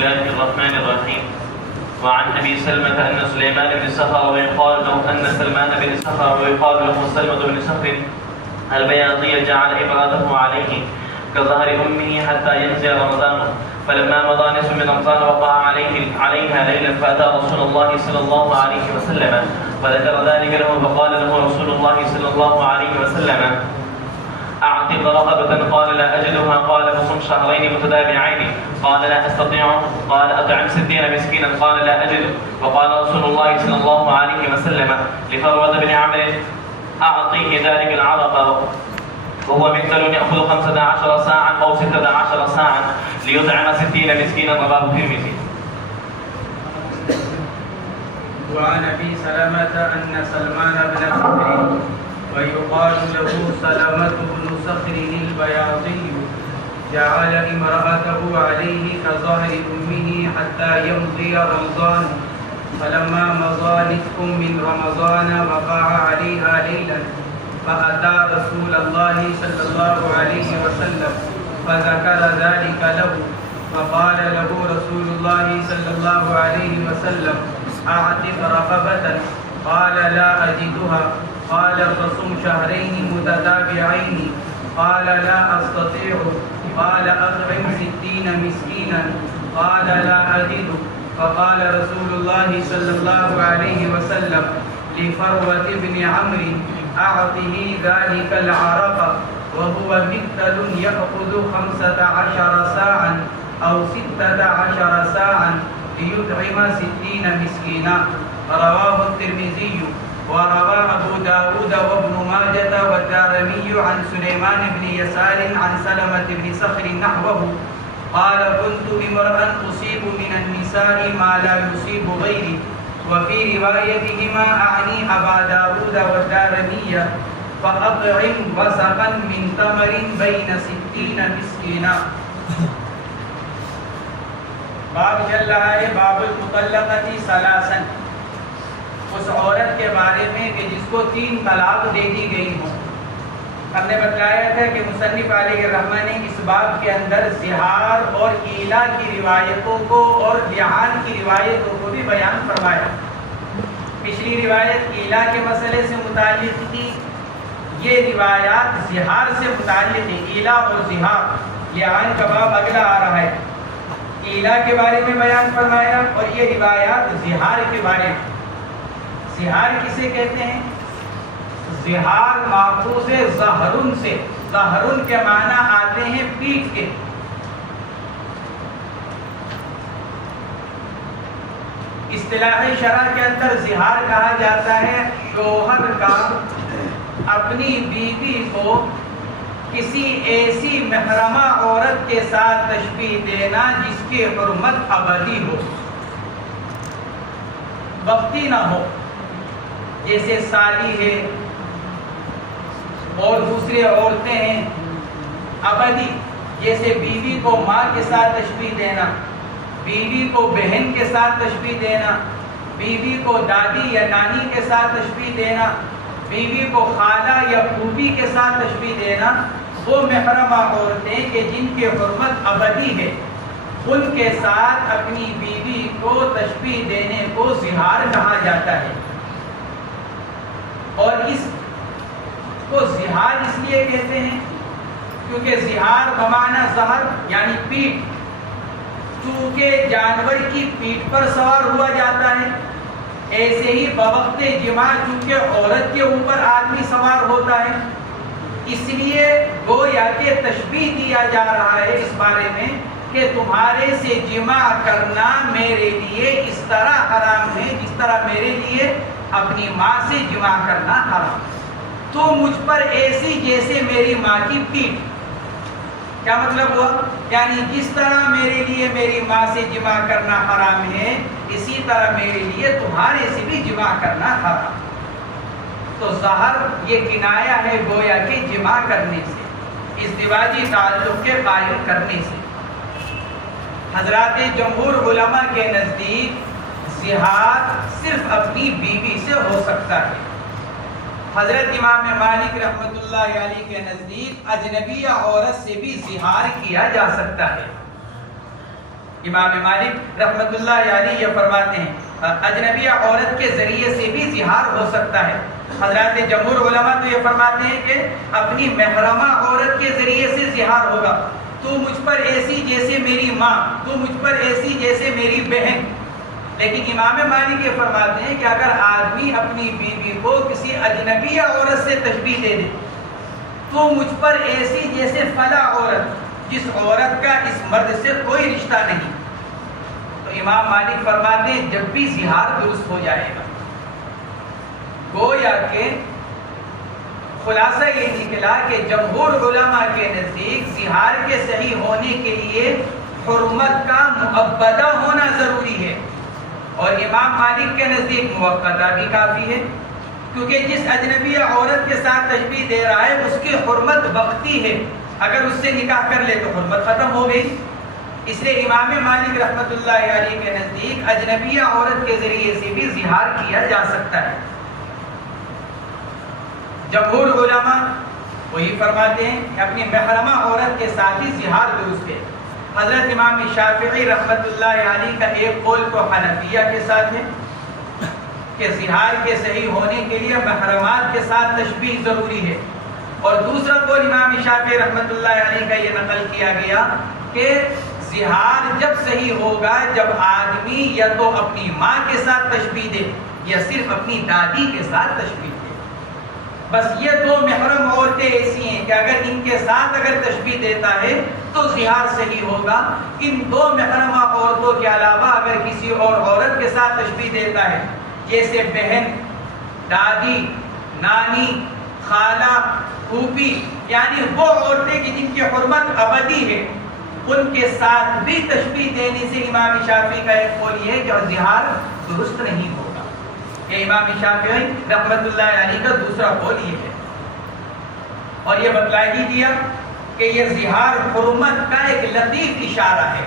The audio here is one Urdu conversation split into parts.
الله الرحمن الرحيم. وعن أبي سلمة أن سليمان بن سخر ويقال له أن سلمان بن سخر ويقال له سلمة بن سخر البياضي جعل إبراته عليه كظهر أمه حتى ينزل رمضان، فلما مضى نصف من رمضان وقع عليها ليلا فأتى رسول الله صلى الله عليه وسلم فذكر ذلك له، فقال له رسول الله صلى الله عليه وسلم أعتق رقبة، قال لا أجدها، قال فصم شهرين متتابعين، قال لا أستطيع، قال أطعم 60 مسكينا، قال لا أجد. وقال رسول الله صلى الله عليه وسلم لفروة بن عمرو أعطيه ذلك العرق وهو مثل يأخذ 15 ساعا أو 16 ساعا ليطعم 60 مسكينا، رواه الترمذي. وعن أبي سلمة أن سلمان بن سخر ويقال له سلمة بن سخر البياضي جعل امرأته عليه كظهر أمه حتى يمضي رمضان، فلما مضى نصف من رمضان وقع عليها ليلا فأتى رسول الله صلى الله عليه وسلم فذكر ذلك له، فقال له رسول الله صلى الله عليه وسلم أعتق رقبة، قال لا أجدها، قال فصم شهرين متتابعين، قال لا أستطيع، قال أطعم 60 مسكينا، قال لا أجد. فقال رسول الله صلى الله عليه وسلم لفروة بن عمرو أعطه ذلك العرق وهو مثل يأخذ 15 ساعا أو 16 ساعا ليطعم 60 مسكينا، رواه الترمذي. وروى أبو داود وابن ماجة والدارمي عن سليمان بن يسار عن سلمة بن سخر نحوه قال كنت امرأ أصيب من النساء ما لا يصيب غيري، وفي روايتهما أعني أبا داود والدارمي فأطعم وسقا من تمر بين 60 مسكينا. باب چل رہا ہے باب المطلقۃ ثلاثا، اس عورت کے بارے میں کہ جس کو 3 طلاق دے دی گئی ہوں. ہم نے بتلایا تھا کہ مصنف علیہ الرحمہ نے اس باب کے اندر زہار اور ایلا کی روایتوں کو اور لعان کی روایتوں کو بھی بیان فرمایا. پچھلی روایت ایلا کے مسئلے سے متعلق تھی، یہ روایات زہار سے متعلق ہے. ایلا اور زہار، لعان کا باب اگلا آ رہا ہے. ایلا کے بارے میں بیان فرمایا اور یہ روایات زہار کے بارے میں. زہار کسے کہتے ہیں؟ زہار ماخوذ ہے زہرن سے. زہرن کے معنی آتے ہیں پیٹھ کے. اصطلاح شرع کے اندر زہار کہا جاتا ہے شوہر کا اپنی بیوی کو کسی ایسی محرمہ عورت کے ساتھ تشبیہ دینا جس کی حرمت ابدی ہو، وقتی نہ ہو، جیسے سالی ہے اور دوسری عورتیں ہیں. ابدی جیسے بیوی کو ماں کے ساتھ تشبیہ دینا، بیوی کو بہن کے ساتھ تشبیہ دینا، بیوی کو دادی یا نانی کے ساتھ تشبیہ دینا، بیوی کو خالہ یا پھوپھی کے ساتھ تشبیہ دینا. وہ محرمہ عورتیں کہ جن کی حرمت ابدی ہے، ان کے ساتھ اپنی بیوی کو تشبیہ دینے کو زہار کہا جاتا ہے. اور اس کو زہار اس لیے کہتے ہیں کیونکہ زہار بمعنی زہر یعنی پیٹھ، چونکہ جانور کی پیٹھ پر سوار ہوا جاتا ہے، ایسے ہی بوقت جماع چونکہ عورت کے اوپر آدمی سوار ہوتا ہے، اس لیے گویا کہ تشبیہ دیا جا رہا ہے اس بارے میں کہ تمہارے سے جماع کرنا میرے لیے اس طرح حرام ہے جس طرح میرے لیے اپنی ماں سے جماع کرنا حرام. تو مجھ پر ایسی جیسے میری ماں کی پیٹھ. کیا مطلب ہوا؟ یعنی جس طرح میرے لیے میری ماں سے جماع کرنا حرام ہے، اسی طرح میرے لیے تمہارے سے بھی جماع کرنا حرام. تو ظہر یہ کنایا ہے گویا کہ جماع کرنے سے، ازدواجی تعلق کے قائم کرنے سے. حضرات جمہور علماء کے نزدیک زہار صرف اپنی بیوی سے ہو سکتا ہے. حضرت امام مالک رحمۃ اللہ علیہ کے نزدیک اجنبی عورت سے بھی زہار کیا جا سکتا ہے. امام مالک رحمۃ اللہ علیہ یہ فرماتے ہیں اجنبیہ عورت کے ذریعے سے بھی زہار ہو سکتا ہے۔ حضرات جمہور علماء تو یہ فرماتے ہیں کہ اپنی محرمہ عورت کے ذریعے سے زہار ہوگا، تو مجھ پر ایسی جیسے میری ماں، تو مجھ پر ایسی جیسے میری بہن۔ لیکن امام مالک یہ فرماتے ہیں کہ اگر آدمی اپنی بیوی کو کسی اجنبیہ عورت سے تشبیہ دے دے تو مجھ پر ایسی جیسے فلاں عورت جس عورت کا اس مرد سے کوئی رشتہ نہیں، تو امام مالک فرماتے ہیں جب بھی زہار درست ہو جائے گا۔ گویا کہ خلاصہ یہ نکلا کہ جمہور علماء کے نزدیک زہار کے صحیح ہونے کے لیے حرمت کا مؤبدہ ہونا ضروری ہے، اور امام مالک کے نزدیک موقتہ بھی کافی ہے، کیونکہ جس اجنبی عورت کے ساتھ تشبیہ دے رہا ہے اس کی حرمت وقتی ہے، اگر اس سے نکاح کر لے تو حرمت ختم ہو گئی۔ اس لیے امام مالک رحمۃ اللہ علیہ کے نزدیک اجنبی عورت کے ذریعے سے بھی زہار کیا جا سکتا ہے۔ جمہور علماء وہی فرماتے ہیں کہ اپنی محرمہ عورت کے ساتھ ہی زہار درست ہے۔ حضرت امام شافعی رحمۃ اللہ علیہ کا ایک قول تو حنفیہ کے ساتھ ہے کہ زہار کے صحیح ہونے کے لیے محرمات کے ساتھ تشبیہ ضروری ہے، اور دوسرا قول امام شافعی رحمۃ اللہ علیہ کا یہ نقل کیا گیا کہ زہار جب صحیح ہوگا جب آدمی یا تو اپنی ماں کے ساتھ تشبیہ دے یا صرف اپنی دادی کے ساتھ تشبیہ دے۔ بس یہ دو محرم عورتیں ایسی ہیں کہ اگر ان کے ساتھ اگر تشبیہ دیتا ہے تو زہار صحیح ہوگا۔ ان دو محرمہ عورتوں کے علاوہ اگر کسی اور عورت کے ساتھ تشبیہ دیتا ہے جیسے بہن، دادی، نانی، خالہ، پھوپھی، یعنی وہ عورتیں کہ جن کی حرمت ابدی ہے، ان کے ساتھ بھی تشبیہ دینے سے امام شافعی کا ایک قول یہ ہے کہ زہار درست نہیں ہوگا۔ یہ امام شافعی رحمۃ اللہ علیہ کا دوسرا قول یہ ہے، اور یہ بتلا ہی دیا کہ یہ زہار حرمت کا ایک لطیف اشارہ ہے۔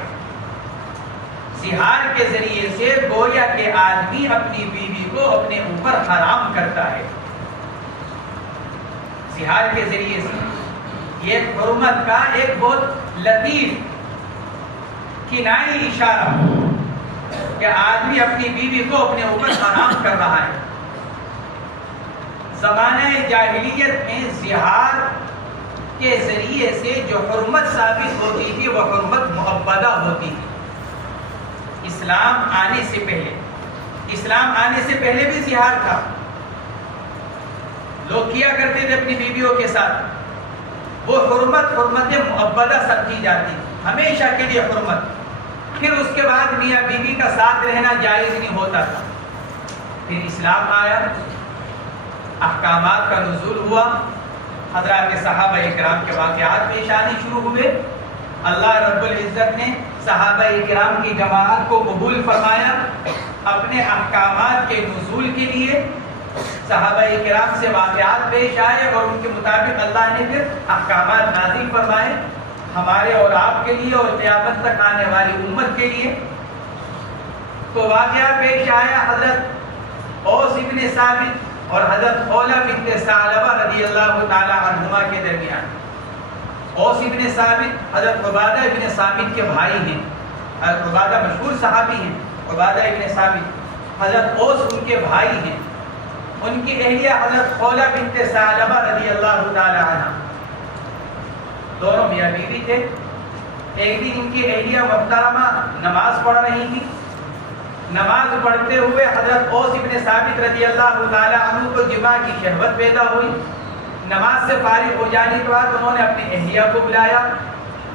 زہار کے ذریعے سے گویا کہ آدمی اپنی بیوی کو اپنے اوپر حرام کرتا ہے۔ زہار کے ذریعے سے یہ حرمت کا ایک بہت لطیف کنائی اشارہ کہ آدمی اپنی بیوی کو اپنے اوپر حرام کر رہا ہے۔ زمانہ جاہلیت میں زہار کے ذریعے سے جو حرمت ثابت ہوتی تھی وہ حرمت مؤبدہ ہوتی تھی۔ اسلام آنے سے پہلے بھی زہار تھا، لوگ کیا کرتے تھے اپنی بیویوں کے ساتھ، وہ حرمت مؤبدہ سمجھی جاتی، ہمیشہ کے لیے حرمت۔ پھر اس کے بعد میاں بیوی کا ساتھ رہنا جائز نہیں ہوتا تھا۔ پھر اسلام آیا، احکامات کا نزول ہوا، حضرات صحابہ اکرام کے واقعات پیش آنے شروع ہوئے، اللہ رب العزت نے صحابہ اکرام کی جماعت کو قبول فرمایا اپنے احکامات کے نزول کے لیے۔ صحابہ اکرام سے واقعات پیش آئے اور ان کے مطابق اللہ نے پھر احکامات نازل فرمائے ہمارے اور آپ کے لیے اور قیامت تک آنے والی امت کے لیے۔ تو واقعہ پیش آیا حضرت اوس ابن ثابت اور حضرت خولہ بنت ثعلبہ رضی اللہ تعالی عنہما کے درمیان۔ اوس ابن ثابت حضرت عبادہ ابن ثابت کے بھائی ہیں، حضرت عبادہ مشہور صحابی ہیں، عبادہ ابن ثابت، حضرت اوس ان کے بھائی ہیں۔ ان کی اہلیہ حضرت خولہ بنت ثعلبہ رضی اللہ تعالی عنہ، دونوں میاں بیوی تھے۔ ایک دن ان کی اہلیہ محترمہ نماز پڑھ رہی تھی، نماز پڑھتے ہوئے حضرت اوس ابن ثابت رضی اللہ تعالی عنہ کو جماع کی شہوت پیدا ہوئی۔ نماز سے فارغ ہو جانے کے بعد انہوں نے اپنی اہلیہ کو بلایا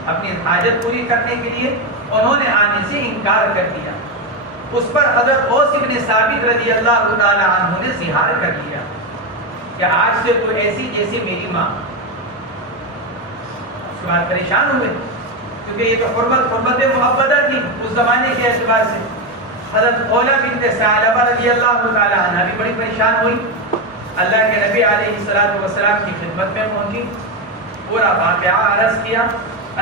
اپنی حاجت پوری کرنے کے لیے، انہوں نے آنے سے انکار کر دیا۔ اس پر حضرت اوس ابن ثابت رضی اللہ تعالی عنہ نے زہار کر دیا کہ آج سے تو ایسی جیسے میری ماں۔ اس کے بعد پریشان ہوئے کیونکہ یہ تو حرمت محبدہ تھی اس زمانے کے اعتبار سے۔ حضرت خولہ بنت ثعلبہ رضی اللہ تعالی عنہ بھی بڑی پریشان ہوئی، اللہ کے نبی علیہ السلام کی خدمت میں پہنچی، پورا واقعہ عرض کیا۔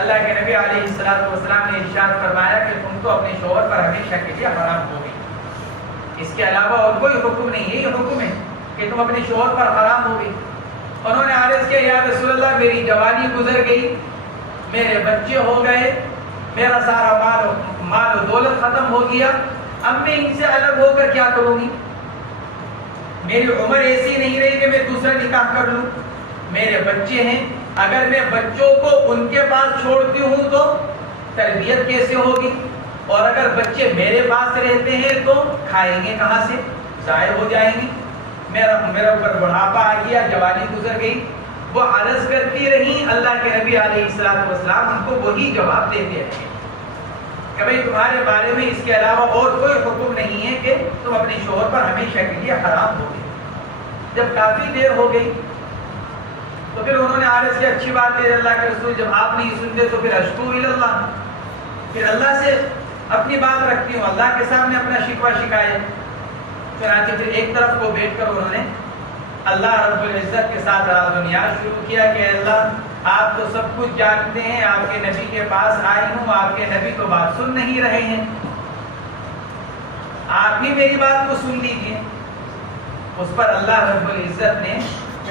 اللہ کے نبی علیہ السلام نے ارشاد فرمایا کہ تم تو اپنے شوہر پر ہمیشہ کے لیے حرام ہو گئی، اس کے علاوہ اور کوئی حکم نہیں، یہی حکم ہے کہ تم اپنے شوہر پر حرام ہو گئی۔ انہوں نے عرض کیا یا رسول اللہ میری جوانی گزر گئی، میرے بچے ہو گئے، میرا سارا مال و دولت ختم ہو گیا، اب میں ان سے الگ ہو کر کیا کروں گی؟ میری عمر ایسی نہیں رہی کہ میں دوسرا نکاح کر لوں، میرے بچے ہیں، اگر میں بچوں کو ان کے پاس چھوڑتی ہوں تو تربیت کیسے ہوگی؟ اور اگر بچے میرے پاس رہتے ہیں تو کھائیں گے کہاں سے؟ ضائع ہو جائیں گے۔ میرا اوپر بڑھاپا آ گیا، جوانی گزر گئی۔ وہ عرض کرتی رہی، اللہ کے نبی علیہ السلام ان کو وہی جواب دیتے رہے کہ بھئی تمہارے بارے میں اس کے علاوہ اور کوئی حکم نہیں ہے کہ تم اپنے شوہر پر ہمیشہ کے لیے حرام ہو گئے۔ جب کافی دیر ہو گئی تو پھر انہوں نے عرض کیا اچھی بات ہے اللہ کے رسول، جب آپ نہیں سنتے تو پھر اشکو اللہ، پھر اللہ سے اپنی بات رکھتی ہوں، اللہ کے سامنے اپنا شکوہ شکایت۔ چنانچہ پھر ایک طرف کو بیٹھ کر انہوں نے اللہ رب العزت کے ساتھ راز و نیاز شروع کیا کہ اللہ آپ تو سب کچھ جانتے ہیں، آپ کے نبی کے پاس آئی ہوں، آپ کے نبی تو بات سن نہیں رہے ہیں، آپ ہی میری بات کو سن لیجیے۔ اس پر اللہ رب العزت نے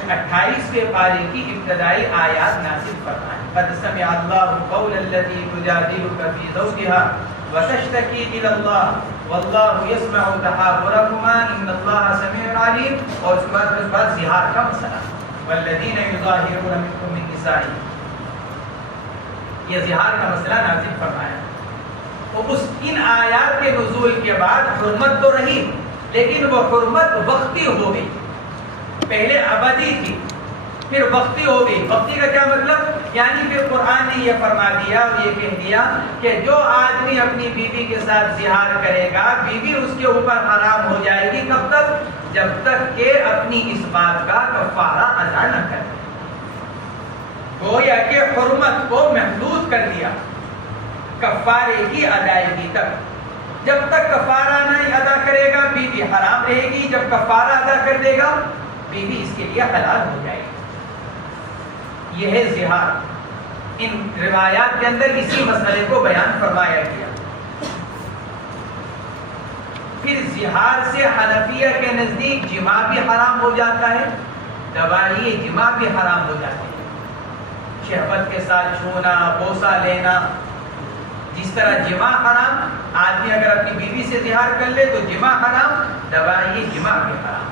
28ویں پارے کی ابتدائی آیات نازل فرمائیں، قد سمع اللہ قول التي تجادلك في زوجها وتشتكي الى الله والله يسمع تحاوركما ان الله سميع عليم۔ اور اس کے بعد زہار کا مسئلہ، والذین یظاہرون منکم من نسائهم، یہ زہار کا مسئلہ نازل فرمایا۔ اور اس ان آیات کے نزول کے بعد حرمت تو رہی، لیکن وہ حرمت وقتی ہو گئی، پہلے ابدی تھی پھر وقتی ہو گئی۔ وقتی کا کیا مطلب؟ یعنی پھر قرآن نے یہ فرما دیا اور یہ کہہ دیا کہ جو آدمی اپنی بیوی کے ساتھ زہار کرے گا، بیوی اس کے اوپر حرام ہو جائے گی۔ کب تک؟ جب تک کہ اپنی اس بات کا کفارہ ادا نہ کرے۔ گویا کہ حرمت کو محدود کر دیا کفارے کی ادائیگی تک۔ جب تک کفارہ نہیں ادا کرے گا بیوی حرام رہے گی، جب کفارہ ادا کر دے گا بیوی اس کے لیے حلال ہو جائے گی۔ یہ ہے زہار۔ ان روایات کے اندر اسی مسئلے کو بیان فرمایا گیا۔ پھر زہار سے حنفیہ کے نزدیک جماع بھی حرام ہو جاتا ہے، دوائی جماع بھی حرام ہو جاتی ہے۔ شہوت کے ساتھ چھونا، بوسہ لینا، جس طرح جماع حرام، آدمی اگر اپنی بیوی سے زہار کر لے تو جماع حرام، دوائی جماع بھی حرام۔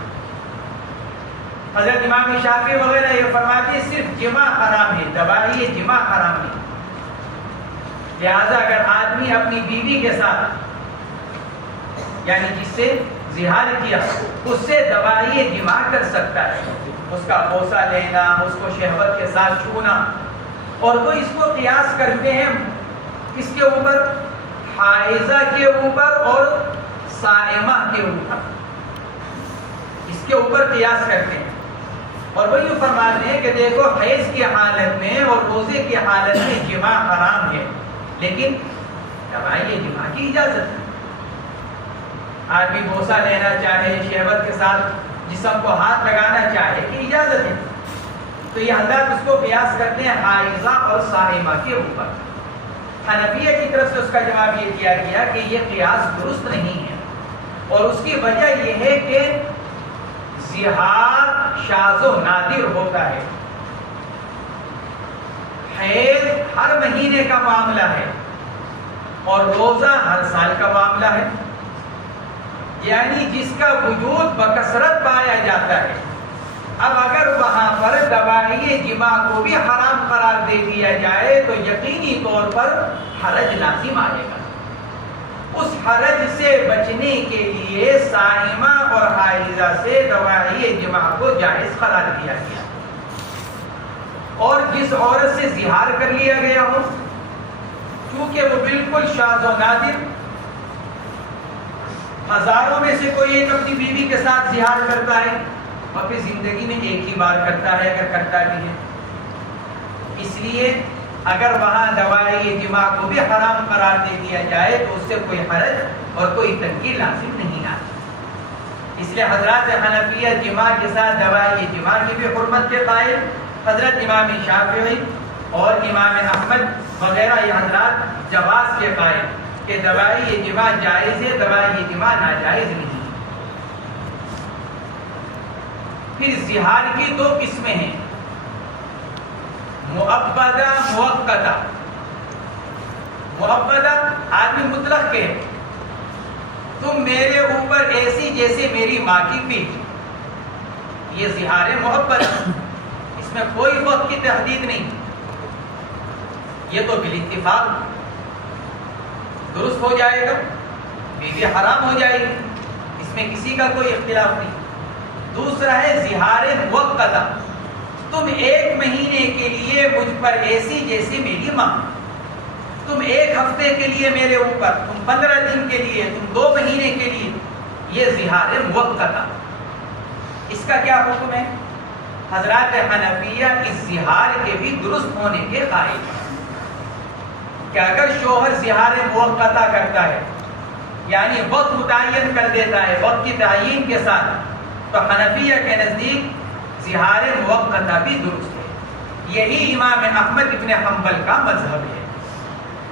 حضرت امام شافعی وغیرہ یہ فرماتے ہیں صرف جماع حرام ہے، دوائی جماع حرام ہے۔ لہذا اگر آدمی اپنی بیوی کے ساتھ یعنی جس سے زہار کیا اس سے دوائی جماع کر سکتا ہے، اس کا بوسہ لینا، اس کو شہوت کے ساتھ چھونا۔ اور وہ اس کو قیاس کرتے ہیں کس کے اوپر؟ حائضہ کے اوپر اور صائمہ کے اوپر، اس کے اوپر قیاس کرتے ہیں۔ اور وہ یوں فرماتے ہیں کہ دیکھو حیض کی حالت میں اور روزے کی حالت میں جماع حرام ہے، لیکن دوائی جماع کی اجازت ہے۔ آدمی بوسہ لینا چاہے، شہوت کے ساتھ جسم کو ہاتھ لگانا چاہے کہ اجازت ہے، تو یہ حضرات اس کو قیاس کرتے ہیں حائضہ اور صائمہ کے اوپر۔ حنفیہ کی طرف سے اس کا جواب یہ دیا گیا کہ یہ قیاس درست نہیں ہے، اور اس کی وجہ یہ ہے کہ زہار شاذ و نادر ہوتا ہے، حیض ہر مہینے کا معاملہ ہے اور روزہ ہر سال کا معاملہ ہے، یعنی جس کا وجود بکثرت پایا جاتا ہے۔ اب اگر وہاں پر دوائی جماع کو بھی حرام قرار دے دیا جائے تو یقینی طور پر حرج لازم آئے گا۔ اس حرج سے بچنے کے لیے صائمہ اور حائضہ سے دوائی جماع کو جائز قرار دیا گیا، اور جس عورت سے زہار کر لیا گیا ہو، چونکہ وہ بالکل شاذ و نادر، ہزاروں میں سے کوئی ایک اپنی بیوی کے ساتھ زہار کرتا ہے اور پھر زندگی میں ایک ہی بار کرتا ہے اگر کرتا بھی ہے، اس لیے اگر وہاں دوائی جماع کو بھی حرام قرار دے دیا جائے تو اس سے کوئی حرج اور کوئی تنقید لازم نہیں آتی۔ اس لیے حضرات حنفیہ جماع کے ساتھ دوائی جماع کی بھی حرمت کے قائل، حضرت امام شافعی اور امام احمد وغیرہ یہ حضرات جواز کے قائل کہ دوائی جماع جائز ہے، دوائی جماع ناجائز نہیں۔ پھر زہار کی دو قسمیں ہیں، مؤبدہ موقتہ۔ محبت آدمی مطلق کے، تم میرے اوپر ایسی جیسے میری ماں کی پیٹھ، یہ اظہار محبت، اس میں کوئی وقت کی تحدید نہیں، یہ تو بالاتفاق درست ہو جائے گا، بیوی حرام ہو جائے گی، اس میں کسی کا کوئی اختلاف نہیں۔ دوسرا ہے اظہار موقتہ، تم 1 مہینے کے لیے مجھ پر ایسی جیسی میری ماں، تم 1 ہفتے کے لیے میرے اوپر، تم 15 دن کے لیے، تم 2 مہینے کے لیے، یہ اظہار موقتہ۔ اس کا کیا حکم ہے؟ حضرات حنفیہ اظہار کے بھی درست ہونے کے قائل ہیں کہ اگر شوہر اظہار موقتہ کرتا ہے، یعنی وقت متعین کر دیتا ہے وقت کی تعیین کے ساتھ، تو حنفیہ کے نزدیک اظہار موقتہ بھی درست ہے۔ یہی امام احمد ابن حنبل کا مذہب ہے۔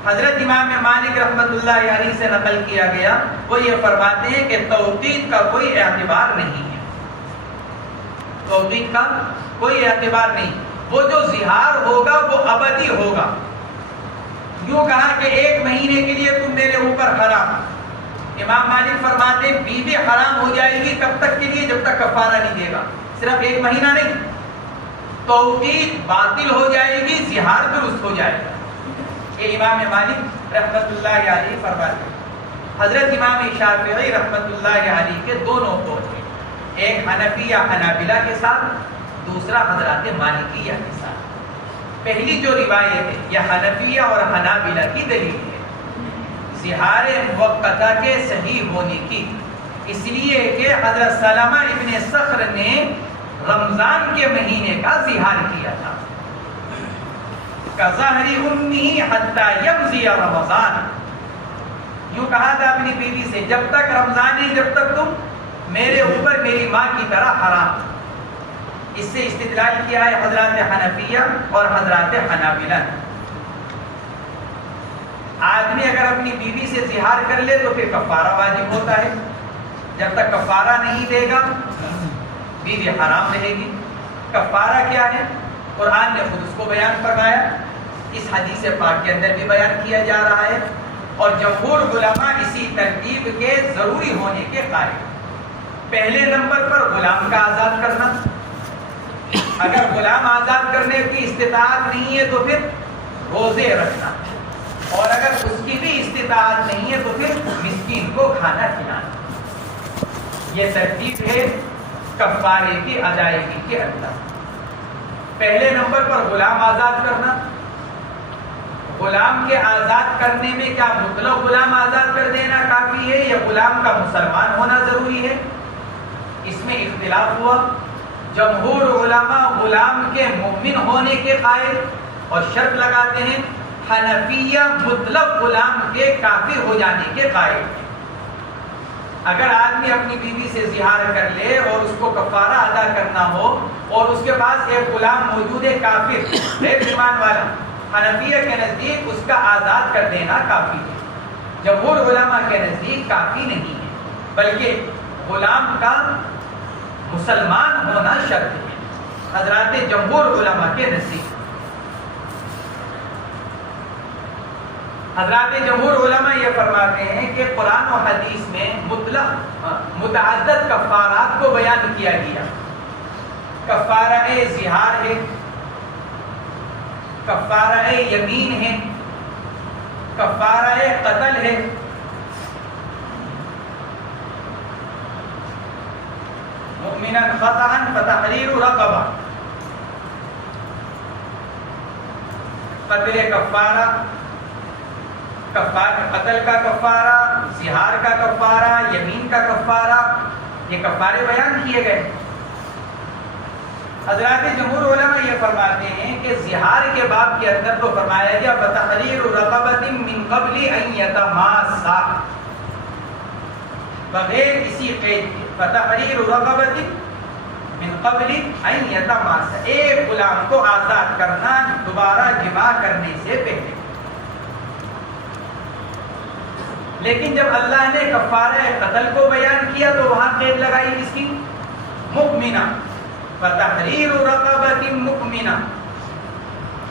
حضرت امام مالک رحمۃ اللہ علیہ سے نقل کیا گیا، وہ یہ فرماتے ہیں کہ توقیت کا کوئی اعتبار نہیں ہے، توقیت کا کوئی اعتبار نہیں، وہ جو اظہار ہوگا وہ ابدی ہوگا۔ یوں کہا کہ 1 مہینے کے لیے تم میرے اوپر حرام، امام مالک فرماتے ہیں بیوی حرام ہو جائے گی کب تک کے لیے؟ جب تک کفارہ نہیں دے گا، صرف 1 مہینہ نہیں، توقیت باطل ہو جائے گی، اظہار درست ہو جائے گا۔ یہ امام مالک رحمۃ اللہ علیہ فرماتے ہیں۔ حضرت امام شافعی رحمۃ اللہ علیہ کے دونوں قول ہیں، ایک حنفیہ حنابلہ کے ساتھ، دوسرا حضرات مالکیہ کے ساتھ۔ پہلی جو روایت ہے یہ حنفیہ اور حنابلہ کی دلیل ہے اظہار موقتہ کے صحیح ہونے کی، اس لیے کہ حضرت سلمہ ابن صخر نے رمضان کے مہینے کا اظہار کیا تھا، کظہر امہ حتی یمضی رمضان، یوں کہا تھا اپنی بیوی سے جب تک رمضان ہے، جب تک تم میرے اوپر میری ماں کی طرح حرام۔ اس سے استدلال کیا ہے حضرات حنفیہ اور حضرات حنابلہ۔ آدمی اگر اپنی بیوی سے اظہار کر لے تو پھر کفارہ واجب ہوتا ہے، جب تک کفارہ نہیں دے گا بیوی حرام رہے گی۔ کفارہ کیا ہے؟ قرآن نے خود اس کو بیان فرمایا، اس حدیث پاک کے اندر بھی بیان کیا جا رہا ہے، اور جمہور علماء اسی ترتیب کے ضروری ہونے کے قائل۔ پہلے نمبر پر غلام کا آزاد کرنا، اگر غلام آزاد کرنے کی استطاعت نہیں ہے تو پھر روزے رکھنا، اور اگر اس کی بھی استطاعت نہیں ہے تو پھر مسکین کو کھانا کھلانا۔ یہ ترتیب ہے کفارے کی ادائیگی کے اندر۔ پہلے نمبر پر غلام آزاد کرنا، غلام کے آزاد کرنے میں کیا مطلق غلام آزاد کر دینا کافی ہے یا غلام کا مسلمان ہونا ضروری ہے؟ اس میں اختلاف ہوا۔ جمہور علماء غلام کے مومن ہونے کے قائل اور شرط لگاتے ہیں، حنفیہ مطلق غلام کے کافر ہو جانے کے قائل ہیں۔ اگر آدمی اپنی بیوی سے اظہار کر لے اور اس کو کفارہ ادا کرنا ہو اور اس کے پاس ایک غلام موجود ہے کافر غیر ایمان والا، حنفیہ کے نزدیک اس کا آزاد کر دینا کافی ہے، جمہور علماء کے نزدیک کافی نہیں ہے، بلکہ غلام کا مسلمان ہونا شرط ہے حضرات جمہور علماء کے نزدیک۔ حضرات جمہور علماء یہ فرماتے ہیں کہ قرآن و حدیث میں مطلق متعدد کفارات کو بیان کیا گیا۔ کفارہ ظہار ہے، کفارہ یمین ہے، کفارہ قتل ہے، مؤمنا خطأ فتحریر رقبہ، قتل کفارہ، قتل کا کفارہ، ظہار کا کفارہ، یمین کا کفارہ، یہ کفارے بیان کیے گئے۔ حضرات جمہور علماء یہ فرماتے ہیں کہ ظہار کے باب کے اندر تو فرمایا گیا فتحریر رقبۃ من قبل ان یتماسا، بغیر کسی قید کے، فتحریر رقبۃ من قبل ان یتماسا، ایک غلام کو آزاد کرنا دوبارہ جماع کرنے سے پہلے۔ لیکن جب اللہ نے کفارہ قتل کو بیان کیا تو وہاں قید لگائی کس کی؟ مؤمنہ، فتحریر رقبۃ مؤمنہ،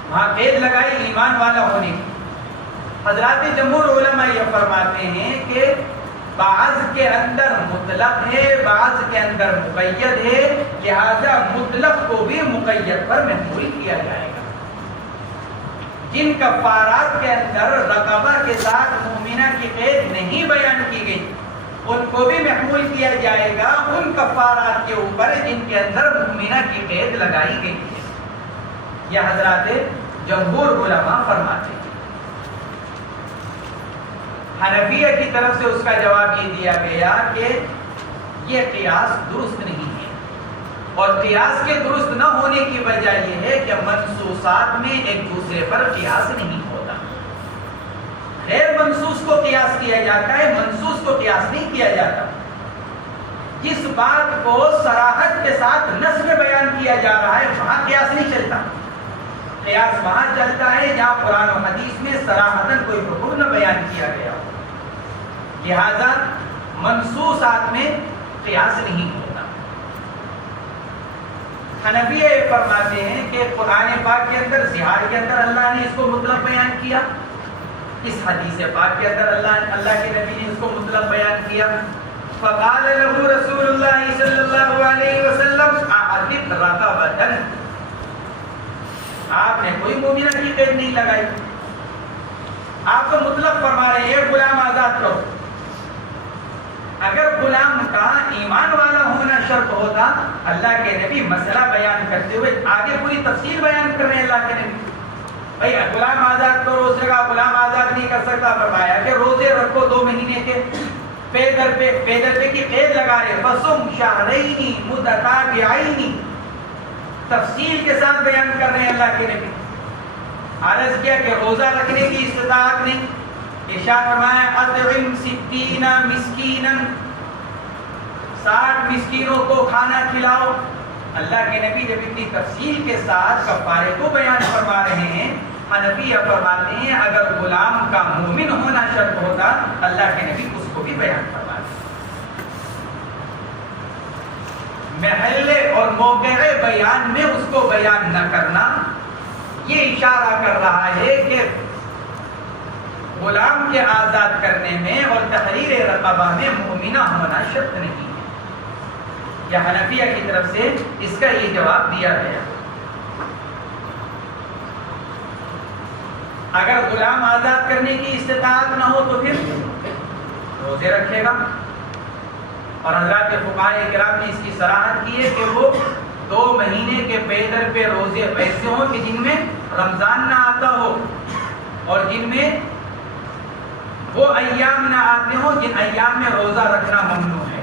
وہاں قید لگائی ایمان والا ہونے کی۔ حضرات جمہور علماء یہ فرماتے ہیں کہ بعض کے اندر مطلق ہے، بعض کے اندر مقید ہے، لہذا مطلق کو بھی مقید پر محمول کیا جائے گا۔ جن کفارات کے اندر رقبہ کے ساتھ مومنہ کی قید نہیں بیان کی گئی ان کو بھی محمول کیا جائے گا ان کفارات کے اوپر جن کے اندر مومنہ کی قید لگائی گئی ہے۔ یہ حضرات جمہور علماء فرماتے ہیں۔ حنفیہ کی طرف سے اس کا جواب یہ دیا گیا کہ یہ قیاس درست نہیں ہے، اور قیاس کے درست نہ ہونے کی وجہ یہ ہے کہ منصوصات میں ایک دوسرے پر قیاس نہیں ہوتا۔ غیر منصوص کو قیاس کیا جاتا ہے، منصوص کو قیاس نہیں کیا جاتا۔ جس بات کو صراحت کے ساتھ نص میں بیان کیا جا رہا ہے وہاں قیاس نہیں چلتا۔ قیاس وہاں چلتا ہے جہاں قرآن و حدیث میں صراحتاً کوئی حکم نہ بیان کیا گیا ہو، لہذا منصوصات میں قیاس نہیں ہوتا۔ حنفیہ یہ فرماتے ہیں کہ قرآن پاک کے اندر زہار کے اندر اللہ نے اس کو مطلق بیان کیا، اس حدیث پاک کے اندر اللہ کے نبی نے اس کو مطلق بیان کیا۔ فقال له رسول اللہ صلی اللہ علیہ وسلم اعتق رقبۃ، آپ نے کوئی مومنہ کی قید نہیں لگائی، آپ کو مطلق فرما رہے ہیں ایک غلام آزاد کرو۔ اگر غلام کا ایمان والا ہونا شرط ہوتا اللہ کے نبی مسئلہ بیان کرتے ہوئے آگے پوری تفصیل بیان کر رہے ہیں۔ اللہ کے نبی بھائی غلام آزاد کرو، اس جگہ غلام آزاد نہیں کر سکتا، فرمایا کہ روزے رکھو 2 مہینے کے، پیدر پہ کی قید لگا رہے، فصم شہرین متتابعین، تفصیل کے ساتھ بیان کر رہے ہیں اللہ کے نبی۔ عرض کیا کہ روزہ رکھنے کی استطاعت نہیں، ارشاد فرمایا اطعم 60 مسکینا، 60 مسکینوں کو کھانا کھلاؤ۔ اللہ کے نبی جب اتنی تفصیل کے ساتھ کفارے کو بیان فرما رہے ہیں، حنفیہ فرماتے ہیں اگر غلام کا مومن ہونا شرط ہوتا اللہ کے نبی اس کو بھی بیان فرما دیں۔ محل اور موقع بیان میں اس کو بیان نہ کرنا یہ اشارہ کر رہا ہے کہ غلام کے آزاد کرنے میں اور تحریر رقبہ میں مومنہ ہونا شرط نہیں ہے۔ یا حنفیہ کی طرف سے اس کا یہ جواب دیا گیا۔ اگر غلام آزاد کرنے کی استطاعت نہ ہو تو پھر روزے رکھے گا، اور حضرات فقہاء کرام نے اس کی صراحت کی ہے کہ وہ 2 مہینے کے پیدر پہ روزے ایسے ہوں کہ جن میں رمضان نہ آتا ہو اور جن میں وہ ایام نہ آتے ہوں جن ایام میں روزہ رکھنا ممنوع ہے۔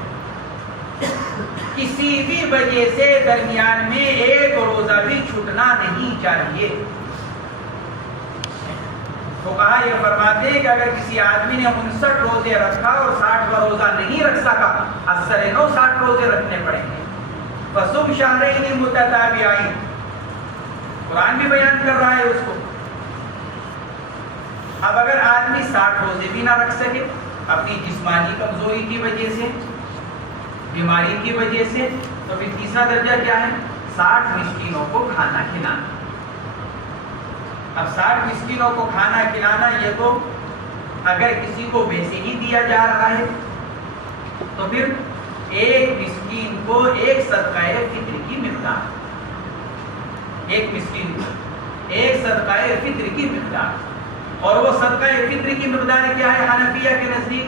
کسی بھی وجہ سے درمیان میں ایک روزہ بھی چھوٹنا نہیں چاہیے۔ فقہاء یہ فرماتے ہیں کہ اگر کسی آدمی نے 59 روزے رکھا اور 60واں روزہ نہیں رکھ سکا، اثر نو 60 روزے رکھنے پڑیں گے۔ فصم شہرین متتابعین، قرآن بھی بیان کر رہا ہے اس کو۔ اب اگر آدمی 60 روزے بھی نہ رکھ سکے اپنی جسمانی کمزوری کی وجہ سے، بیماری کی وجہ سے، تو پھر تیسرا درجہ کیا ہے؟ 60 مسکینوں کو کھانا کھلانا۔ اب 60 مسکینوں کو کھانا کھلانا یہ تو اگر کسی کو ویسے ہی دیا جا رہا ہے تو پھر ایک مسکین کو ایک صدقہ فطر کی مقدار، ایک مسکین کو ایک صدقہ فطر کی مقدار، اور وہ صدقہ فطر کی مقدار کیا ہے حنفیہ کے نزدیک؟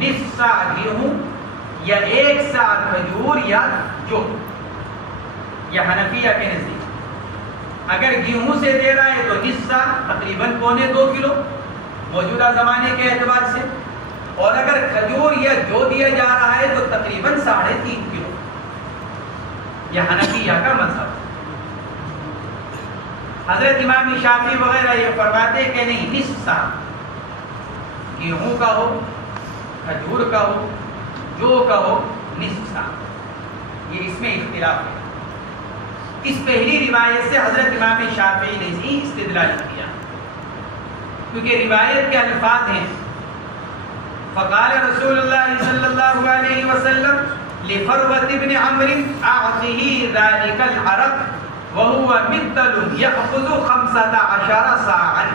نصف سا گیہوں یا 1 سا کھجور یا جو، یا حنفیہ کے نزدیک اگر گیہوں سے دے رہا ہے تو نصف سا تقریباً 1.25 کلو موجودہ زمانے کے اعتبار سے، اور اگر کھجور یا جو دیا جا رہا ہے تو تقریباً 3.5 کلو۔ یہ حنفیہ کا مذہب۔ حضرت امام شافعی وغیرہ یہ فرماتے ہیں کہ نہیں، نصف سا گیہوں کا ہو، کھجور کا ہو، جو کا ہو، نصف سا۔ یہ اس میں اختلاف ہے۔ اس پہلی روایت سے حضرت امام شافعی نے ہی استدلال کیا، کیونکہ روایت کے الفاظ ہیں فقال رسول اللہ صلی اللہ علیہ وسلم لفروۃ بن عمرو اعطه ذلك العرق وهو مثل يأخذ 15 ساعا۔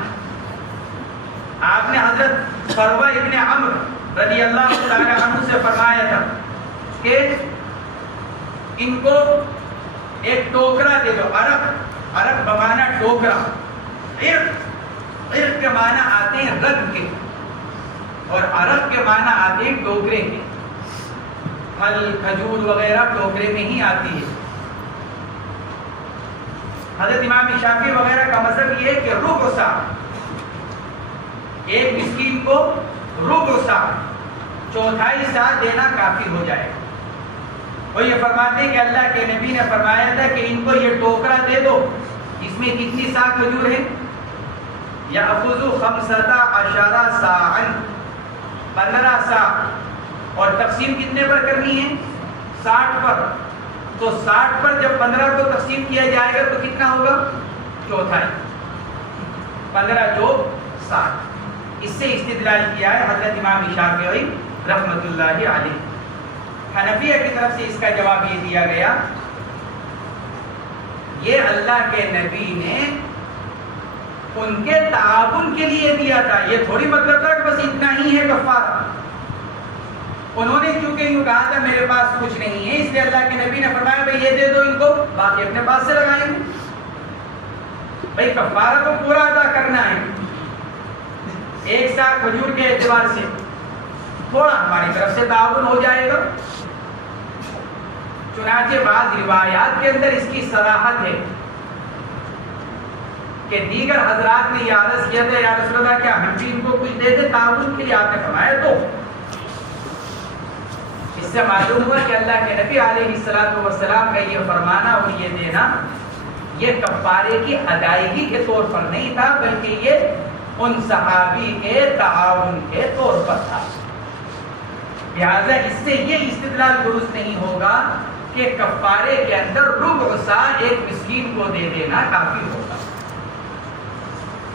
آپ نے حضرت فروہ ابن عمرو رضی اللہ تعالی عنہ سے فرمایا تھا کہ ان کو ایک ٹوکرا دے دو. عرق بمانا ٹوکرا. عرق کے معنی آتے ہیں رگ کے اور عرق کے معنی آتے ہیں ٹوکرے کے. پھل کھجور وغیرہ ٹوکرے میں ہی آتی ہے. حضرت امام شافعی وغیرہ کا مذہب یہ ہے کہ ربع سا، ایک مسکین کو ربع سا، چوتھائی سا دینا کافی ہو جائے. وہ یہ فرماتے ہیں کہ اللہ کے نبی نے فرمایا تھا کہ ان کو یہ ٹوکرا دے دو، اس میں کتنی سا کھجور ہے؟ یأخذ 15 ساعًا، 15 سا، اور تقسیم کتنے پر کرنی ہے؟ 60 پر. تو 60 پر جب 15 کو تقسیم کیا جائے گا تو کتنا ہوگا؟ چوتھائی. 15 چوک 60. اس سے استدلال کیا ہے حضرت امام شافعی رحمۃ اللہ علیہ. حنفیہ کی طرف سے اس کا جواب یہ دیا گیا، یہ اللہ کے نبی نے ان کے تعاون کے لیے دیا تھا. یہ تھوڑی مطلب تھا کہ بس اتنا ہی ہے کفارہ. انہوں نے چونکہ یوں کہا تھا میرے پاس کچھ نہیں ہے، اس لیے اللہ کے نبی نے فرمایا بھائی یہ دے دو ان کو، باقی اپنے پاس سے لگائیں گے. بھائی کفارہ کو پورا ادا کرنا ہے. ایک سا کھجور کے اعتبار سے تھوڑا ہماری طرف سے تعاون ہو جائے گا. چنانچہ بعض روایات کے اندر اس کی صراحت ہے کہ دیگر حضرات نے یہ عرض کیا تھا یا رسول اللہ کیا ہم بھی ان کو کچھ دے دیں تعاون کے لیے؟ آپ نے فرمایا تو. اس سے معلوم ہوا کہ اللہ کے نبی علیہ السلام کا یہ فرمانا اور یہ دینا یہ کفارے کی ادائیگی کے طور پر نہیں تھا، بلکہ یہ ان صحابی کے تعاون کے طور پر تھا. لہذا اس سے یہ استدلال درست نہیں ہوگا کہ کفارے کے اندر ربع سا ایک مسکین کو دے دینا کافی ہوگا.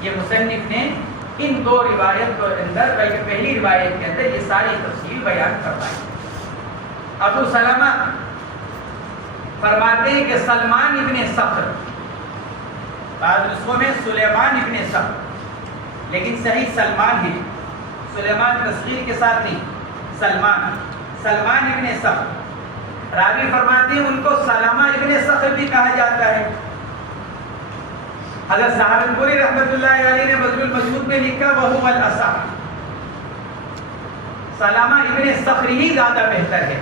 یہ مصنف نے ان دو روایت کے اندر، بلکہ پہلی روایت کے اندر یہ ساری تفصیل بیان کروائی. ابو سلمہ فرماتے ہیں کہ سلمان ابن صخر، بعض نسخوں میں سلیمان ابن صخر، لیکن صحیح سلمان ہے، سلیمان تصغیر کے ساتھ نہیں، سلمان ابن صخر. راوی فرماتے ہیں ان کو سلمہ ابن صخر بھی کہا جاتا ہے. حضرت سہارنپوری رحمۃ اللہ علیہ نے بذل المجہود میں لکھا وہو الاصح، سلمہ ابن صخر ہی زیادہ بہتر ہے.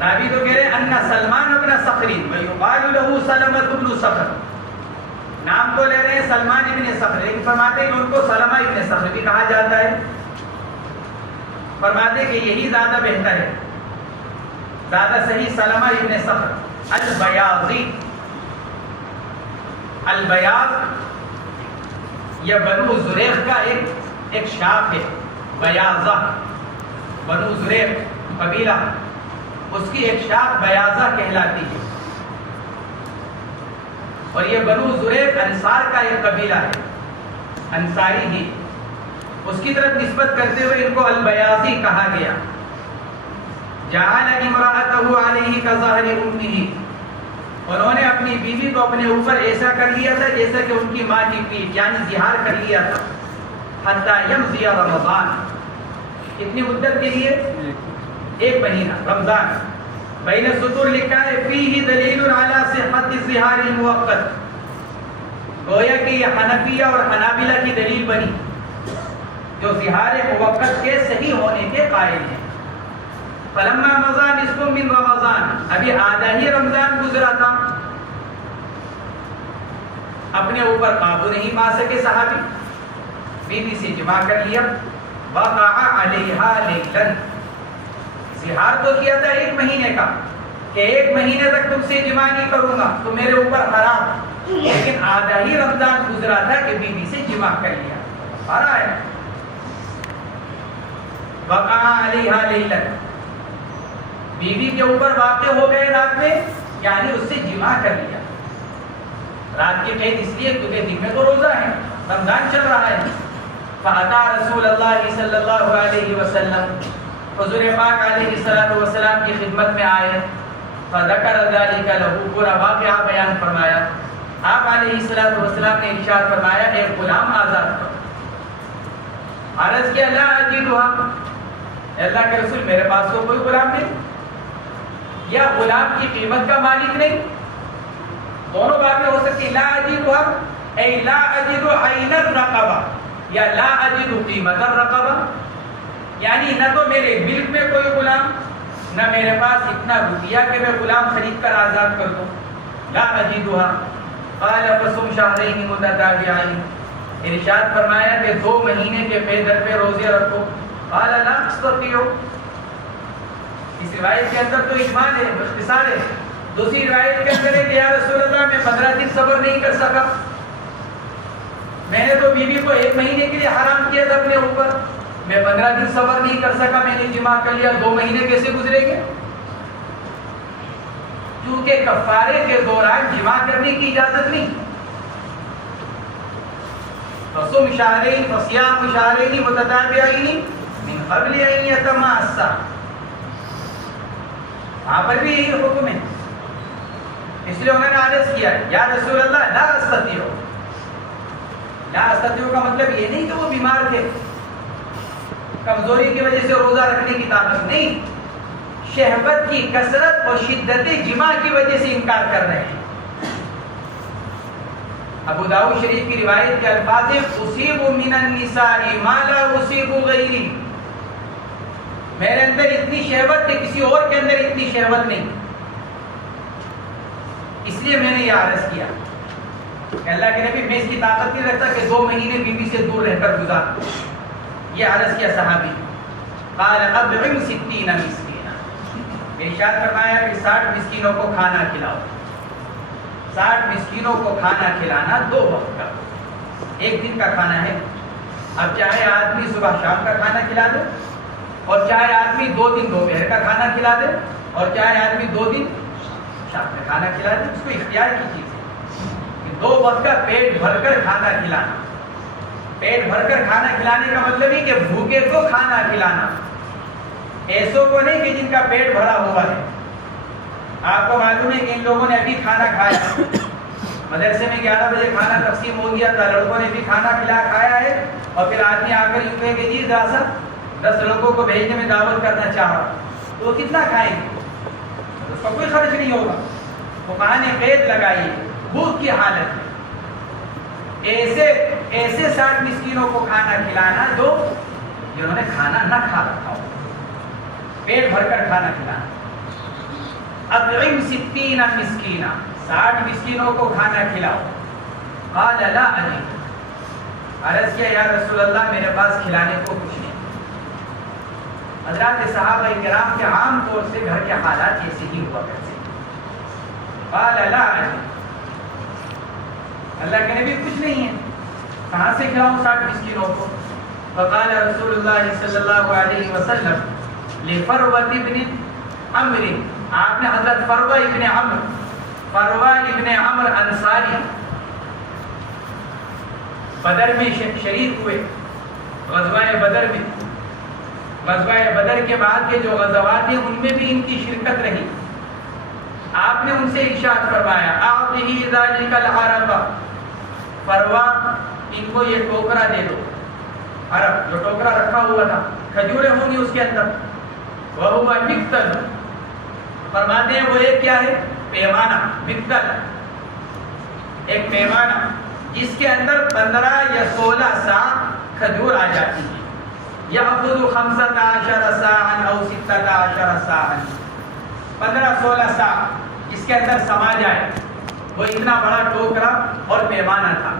راوی تو کہہ رہے ہیں ان سلمان ابن صخر ویقال له سلمہ ابن صخر، نام تو لے رہے ہیں سلمان ابن صخر، لیکن فرماتے ہیں کہ ان کو سلمہ ابن صخر بھی کہا جاتا ہے. فرماتے کہ یہی زیادہ بہتر ہے، زیادہ صحیح سلمہ ابن صخر. البیاضی، البیاض یہ بنو زریق کا ایک شاخ ہے. بیاضہ، بنو زریق قبیلہ، اس کی ایک شاخ بیاضہ کہلاتی ہے. اور یہ بنو زریق انصار کا ایک قبیلہ ہے، انصاری ہی. اس کی طرف نسبت کرتے ہوئے ان کو البیاضی کہا گیا. جعل امرأته علیہ کظہر امہ، انہوں نے اپنی بیوی کو اپنے اوپر ایسا کر لیا تھا جیسا کہ ان کی ماں کی پیٹھ، یعنی زہار کر لیا تھا. حتی یمضی رمضان، کتنی مدت کے لیے؟ 1 مہینہ، رمضان. بین السطور لکھا ہے فیہ دلیل علی صحت الزہار المؤقت، گویا کہ یہ حنفیہ اور حنابلہ کی دلیل بنی جو زہار موقت کے صحیح ہونے کے قائل ہیں. فلما مضى نصف من رمضان، ابھی آدھا ہی رمضان گزرا تھا، اپنے اوپر قابو نہیں پا سکے صحابی، بیوی سے جماع کر لیا. وقع علیہا لیلا، زہار تو کیا تھا 1 مہینے کا کہ 1 مہینے تک تم سے جماع نہیں کروں گا تو میرے اوپر حرام، لیکن آدھا ہی رمضان گزرا تھا کہ بیوی سے جماع کر لیا، حرام ہے. وقع علیہا لیلا، بیوی کے اوپر واقع ہو گئے رات میں، یعنی اس سے جماع کر لیا. رات کے قید اس لیے کیونکہ دن میں تو روزہ ہے، رمضان چل رہا ہے. فأتى رسول اللہ صلی اللہ علیہ وسلم، حضور پاک علیہ السلام کی خدمت میں آئے. فذکر ذلک له، پورا واقعہ بیان فرمایا. آپ علیہ السلام نے ارشاد فرمایا ایک غلام آزاد کرو. عرض کیا لا اجدها، اللہ کے رسول میرے پاس تو کوئی غلام نہیں، یا غلام کی قیمت کا مالک نہیں، دونوں باتیں ہو سکتی، لا اجدها اے لا اجد عین الرقبہ یا لا اجد قیمت الرقبہ، یعنی نہ تو میرے ملک میں کوئی غلام، نہ میرے پاس اتنا روپیہ کہ میں غلام خرید کر آزاد کر دوں، لا اجدها قال فصم شهرين متتابعين، ارشاد فرمایا کہ 2 مہینے کے پے در پہ روزے رکھو، قال لا استطيع، اس روایت کے اندر تو اجمال ہے، اختصار ہے، دوسری روایت کے اندر ہے کہ یا رسول اللہ میں 15 دن صبر نہیں کر سکا، میں نے تو بیوی کو 1 مہینے کے لیے حرام کیا تھا اپنے اوپر، میں 15 دن صبر نہیں کر سکا، میں نے جماع کر لیا، 2 مہینے کیسے گزرے گے؟ کیونکہ کفارے کے دوران جماع کرنے کی اجازت نہیں، فصوم شہرین فصیام شہرین متتابعین من قبل ان یتماسا، وہاں پر بھی یہی حکم ہے، اس لیے انہوں نے عرض کیا یا رسول اللہ لا استطیع، لا استطیع کا مطلب یہ نہیں کہ وہ بیمار تھے، کمزوری کی وجہ سے روزہ رکھنے کی طاقت نہیں، شہوت کی کثرت اور شدت جماع کی وجہ سے انکار کر رہے ہیں۔ ابو داؤد شریف کی روایت کے الفاظ ہیں اصیب من النساء ما لا اصیب غیری، میرے اندر اتنی شہوت ہے کسی اور کے اندر اتنی شہوت نہیں، اس لیے میں نے یہ عرض کیا کہ اللہ کے نبی میں اس کی طاقت نہیں رکھتا کہ 2 مہینے بیوی سے دور رہ کر گزار، یہ عرض کیا صحابی، قال اطعم 60 مسکینا، ارشاد فرمایا کہ 60 مسکینوں کو کھانا کھلاؤ، 60 مسکینوں کو کھانا کھلانا 2 وقت کا، 1 دن کا کھانا ہے، اب چاہے آدمی صبح شام کا کھانا کھلا دے، اور چاہے آدمی 2 دن دوپہر کا کھانا کھلا دے، اور چاہے آدمی 2 دن شام کا کھانا کھلا دے، اس کو اختیار کی چیز ہے کہ 2 وقت کا پیٹ بھر کر کھانا کھلانا، پیٹ بھر کر کھانا کھلانے کا مطلب ہی کہ بھوکے کو کھانا کھلانا، ایسوں کو نہیں کہ جن کا پیٹ بھرا ہوا ہے۔ آپ کو معلوم ہے کہ ان لوگوں نے ابھی کھانا کھایا، مدرسے میں 11 بجے کھانا تقسیم ہو گیا تھا، لڑکوں نے بھی کھانا کھایا ہے، اور پھر آدمی آ کر یوں کہے کہ جی ذرا سا 10 لوگوں کو بھیجنے میں دعوت کرنا چاہا، تو وہ کتنا کھائیں گے؟ اس کا کوئی خرچ نہیں ہوگا، فقہاء نے قید لگائی ہے بھوک کی حالت میں، ایسے 60 مسکینوں کو کھانا کھلانا جو جنہوں نے کھانا نہ کھا رکھا ہو، پیٹ بھر کر کھانا کھلانا۔ اطعم 60 مسکینا، 60 مسکینوں کو کھانا کھلاؤ، قال لا اجد، عرض کیا یا رسول اللہ میرے پاس کھلانے کو کچھ نہیں۔ حضرات صحابہ کرام کے عام طور سے گھر کے حالات ایسے ہی ہوا کرتے، قال لا اجد، اللہ کے نبی کچھ نہیں ہے، کہاں سے کھلاؤں 60 مسکینوں کو؟ فقال رسول اللہ صلی اللہ علیہ وسلم لفروہ ابن عمرو، آپ نے حضرت فروہ ابن عمرو انصاری بدر میں شریک ہوئے، غزوہ بدر کے بعد کے جو غزوات ہیں ان میں بھی ان کی شرکت رہی، آپ نے ان سے ارشاد فرمایا اعطہ ذلک العرب، فروہ ان کو یہ ٹوکرا دے دو، عرب جو ٹوکرا رکھا ہوا تھا کھجوریں ہوں گی اس کے اندر، وہو مکتل، فرماتے ہیں وہ ایک کیا ہے؟ پیمانہ، مکتل ایک پیمانہ جس کے اندر 15 یا 16 سا کھجور آ جاتی ہے، یأخذ 15 ساعا او 16 ساعا، 15-16 سا جس کے اندر سما جائے، وہ اتنا بڑا ٹوکرا اور پیمانہ تھا،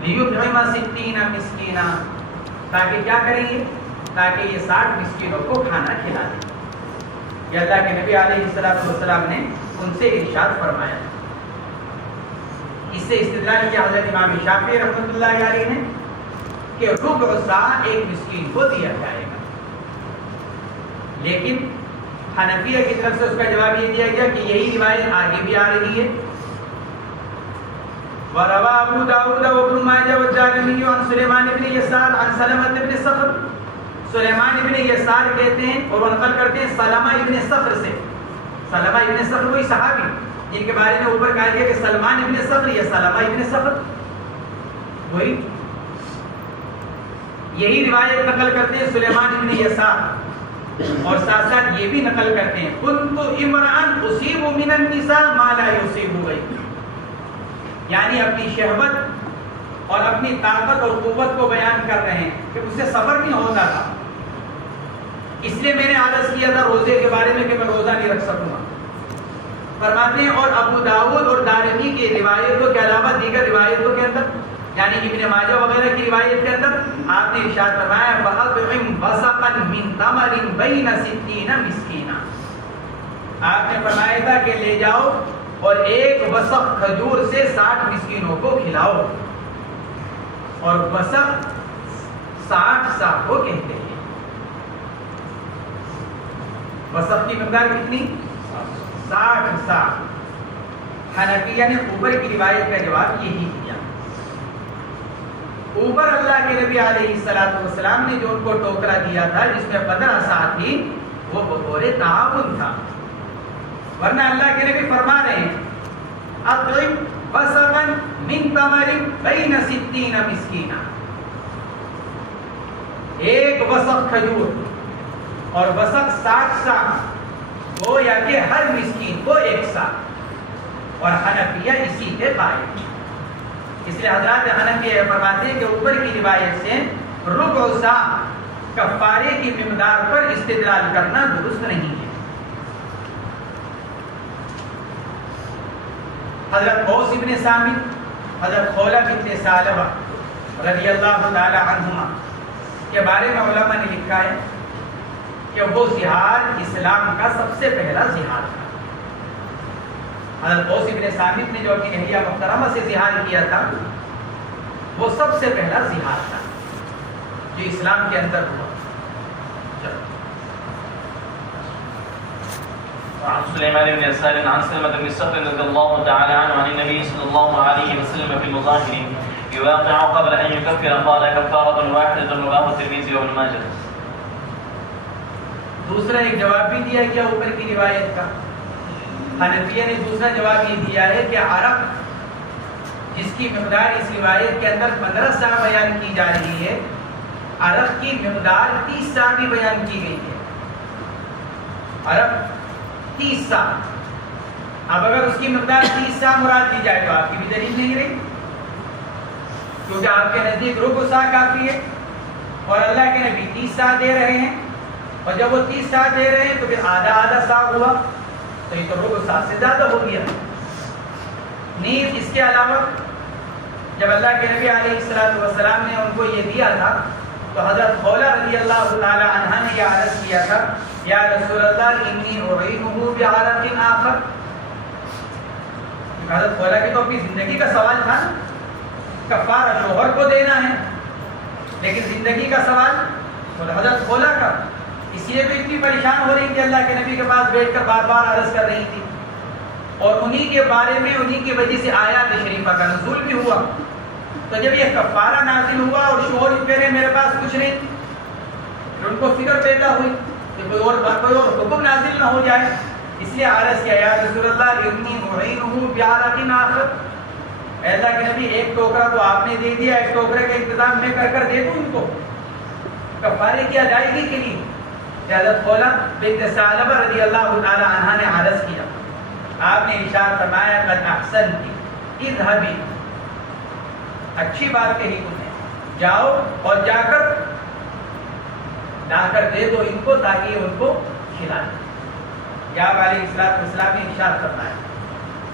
لیطعم 60 مسکینا، تاکہ کیا کریں گے؟ تاکہ یہ 60 مسکینوں کو کھانا کھلا دیں۔ یہ اللہ کے نبی علیہ السلام نے ان سے ارشاد فرمایا۔ اس سے استدلال کیا حضرت امام شافعی رحمۃ اللہ علیہ نے کہ ربع سا ایک مسکین کو دیا جائے گا، لیکن حنفیہ کی طرف سے اس کا جواب یہ دیا گیا کہ یہی روایت آگے بھی آ رہی ہے، وروى ابو داود وابن ماجہ والدارمی عن سلیمان بن یسار عن سلمہ بن صخر، سلیمان ابن یسار کہتے ہیں اور نقل کرتے ہیں سلمہ ابن صخر سے، سلمہ ابن صخر وہی صحابی جن کے بارے میں اوپر کہا گیا کہ سلمان ابن صخر یا سلمہ ابن صخر، وہی یہی روایت نقل کرتے ہیں سلیمان ابن یسار، اور ساتھ ساتھ یہ بھی نقل کرتے ہیں کنت امرأن اصیب من النساء ما لا یصیب غیرہ، یعنی اپنی شہوت اور اپنی طاقت اور قوت کو بیان کر رہے ہیں کہ اس سے صبر نہیں ہوتا تھا، اس لیے میں نے عرض کیا تھا روزے کے بارے میں کہ میں روزہ نہیں رکھ سکوں گا۔ فرماتے ہیں اور ابو داؤد اور دارمی کی روایتوں کے علاوہ دیگر روایتوں کے اندر، یعنی ابن ماجہ وغیرہ کی روایت کے اندر آپ نے ارشاد فرمایا فَأَطْعِمْ وَسَقًا مِّن تَمَرٍ بَيْنَ سِتِّينَ مِسْكِينًا، آپ نے فرمایا تھا کہ لے جاؤ اور ایک وسق کھجور سے 60 مسکینوں کو کھلاؤ، اور وسق 60 سا کو کہتے ہیں۔ وسق کی مقدار کتنی؟ 60 سا۔ حنفیہ نے اوپر کی روایت کا جواب یہی دیا۔ اوپر اللہ کے نبی علیہ السلام نے جو ان کو ٹوکرا دیا تھا جس میں 15 سا تھی، وہ بطور تعاون تھا، ورنہ اللہ کے نبی فرما رہے ہیں اطعم وسقا من تمر بین 60 مسکینا، ایک وسق کھجور اور وسق 60 سا، گویا کہ ہر مسکین کو 1 سا، اور حنفیہ اسی کے قائل ہیں۔ اس لیے حضرات حنفیہ فرماتے ہیں کہ اوپر کی روایت سے ربع سا کفارے کی مقدار پر استدلال کرنا درست نہیں ہے۔ حضرت قوس بن ثابت، حضرت خولہ بن ثعلبہ رضی اللہ تعالی عنہما کے بارے میں علماء نے لکھا ہے کہ وہ زہار اسلام کا سب سے پہلا زہار تھا۔ حضرت قوس بن ثابت نے جو اپنی اہلیہ محترمہ سے زہار کیا تھا، وہ سب سے پہلا زہار تھا جو اسلام کے اندر ہوا۔ وعن سليمان بن يسار عن سلمة بن صخر رضي الله تعالى عنه عن النبي صلى الله عليه وسلم في المظاهر يواقع قبل أن يكفر قال كفارة واحدة رواه الترمذي وابن ماجه۔ دوسرا ایک جواب بھی دیا کیا اوپر کی روایت کا؟ حنفیہ نے دوسرا جواب یہ دیا ہے کہ عرق جس کی مقدار اس روایت کے اندر 15 سا بیان کی جا رہی ہے، عرق کی مقدار 30 سا بھی بیان کی گئی ہے۔ عرق 30 سا، اب اگر اس کی مقدار 30 سا مراد دی جائے تو آپ کی بھی دلیل نہیں رہی، کیونکہ آپ کے نزدیک ربع سا کافی ہے اور اللہ کے نبی 30 سا دے رہے ہیں، اور جب وہ 30 سا دے رہے ہیں تو پھر آدھا سا ہوا، تو یہ تو ربع سا سے زیادہ ہو گیا۔ نیز اس کے علاوہ جب اللہ کے نبی علیہ السلام نے ان کو یہ دیا تھا تو حضرت خولہ رضی اللہ تعالی عنہ نے یہ عرض کیا تھا یا رسول اللہ انی اعینہ بعرق آخر۔ حضرت خولہ کی تو اپنی زندگی کا سوال تھا نا، کفارہ شوہر کو دینا ہے، لیکن زندگی کا سوال حضرت خولہ کا، اس لیے تو اتنی پریشان ہو رہی کہ اللہ کے نبی کے پاس بیٹھ کر بار بار عرض کر رہی تھی، اور انہی کے بارے میں انہی کی وجہ سے آیات شریفہ کا نزول بھی ہوا۔ تو جب یہ کفارہ نازل ہوا اور شوہر کہہ رہے میرے پاس کچھ نہیں، پھر ان کو فکر پیدا ہوئی کہ کوئی اور حکم نازل نہ ہو جائے، اس لیے عرض کیا یا رسول اللہ انی اعینہ بعرق آخر، اے اللہ کے نبی ایک ٹوکرا تو آپ نے دے دیا، ایک ٹوکرے کا انتظام میں کر دے دوں ان کو کفارے کی ادائیگی کے لیے۔ حضرت خولہ بنت ثعلبہ رضی اللہ تعالی عنہا نے عرض کیا، آپ نے ارشاد فرمایا قد احسنتی اذهبی، اچھی بات کہی تم نے، جاؤ اور جا کر لا کر دے دو ان کو تاکہ ان کو کھلا دیں۔ یا علیہ السلام نے ارشاد فرمایا،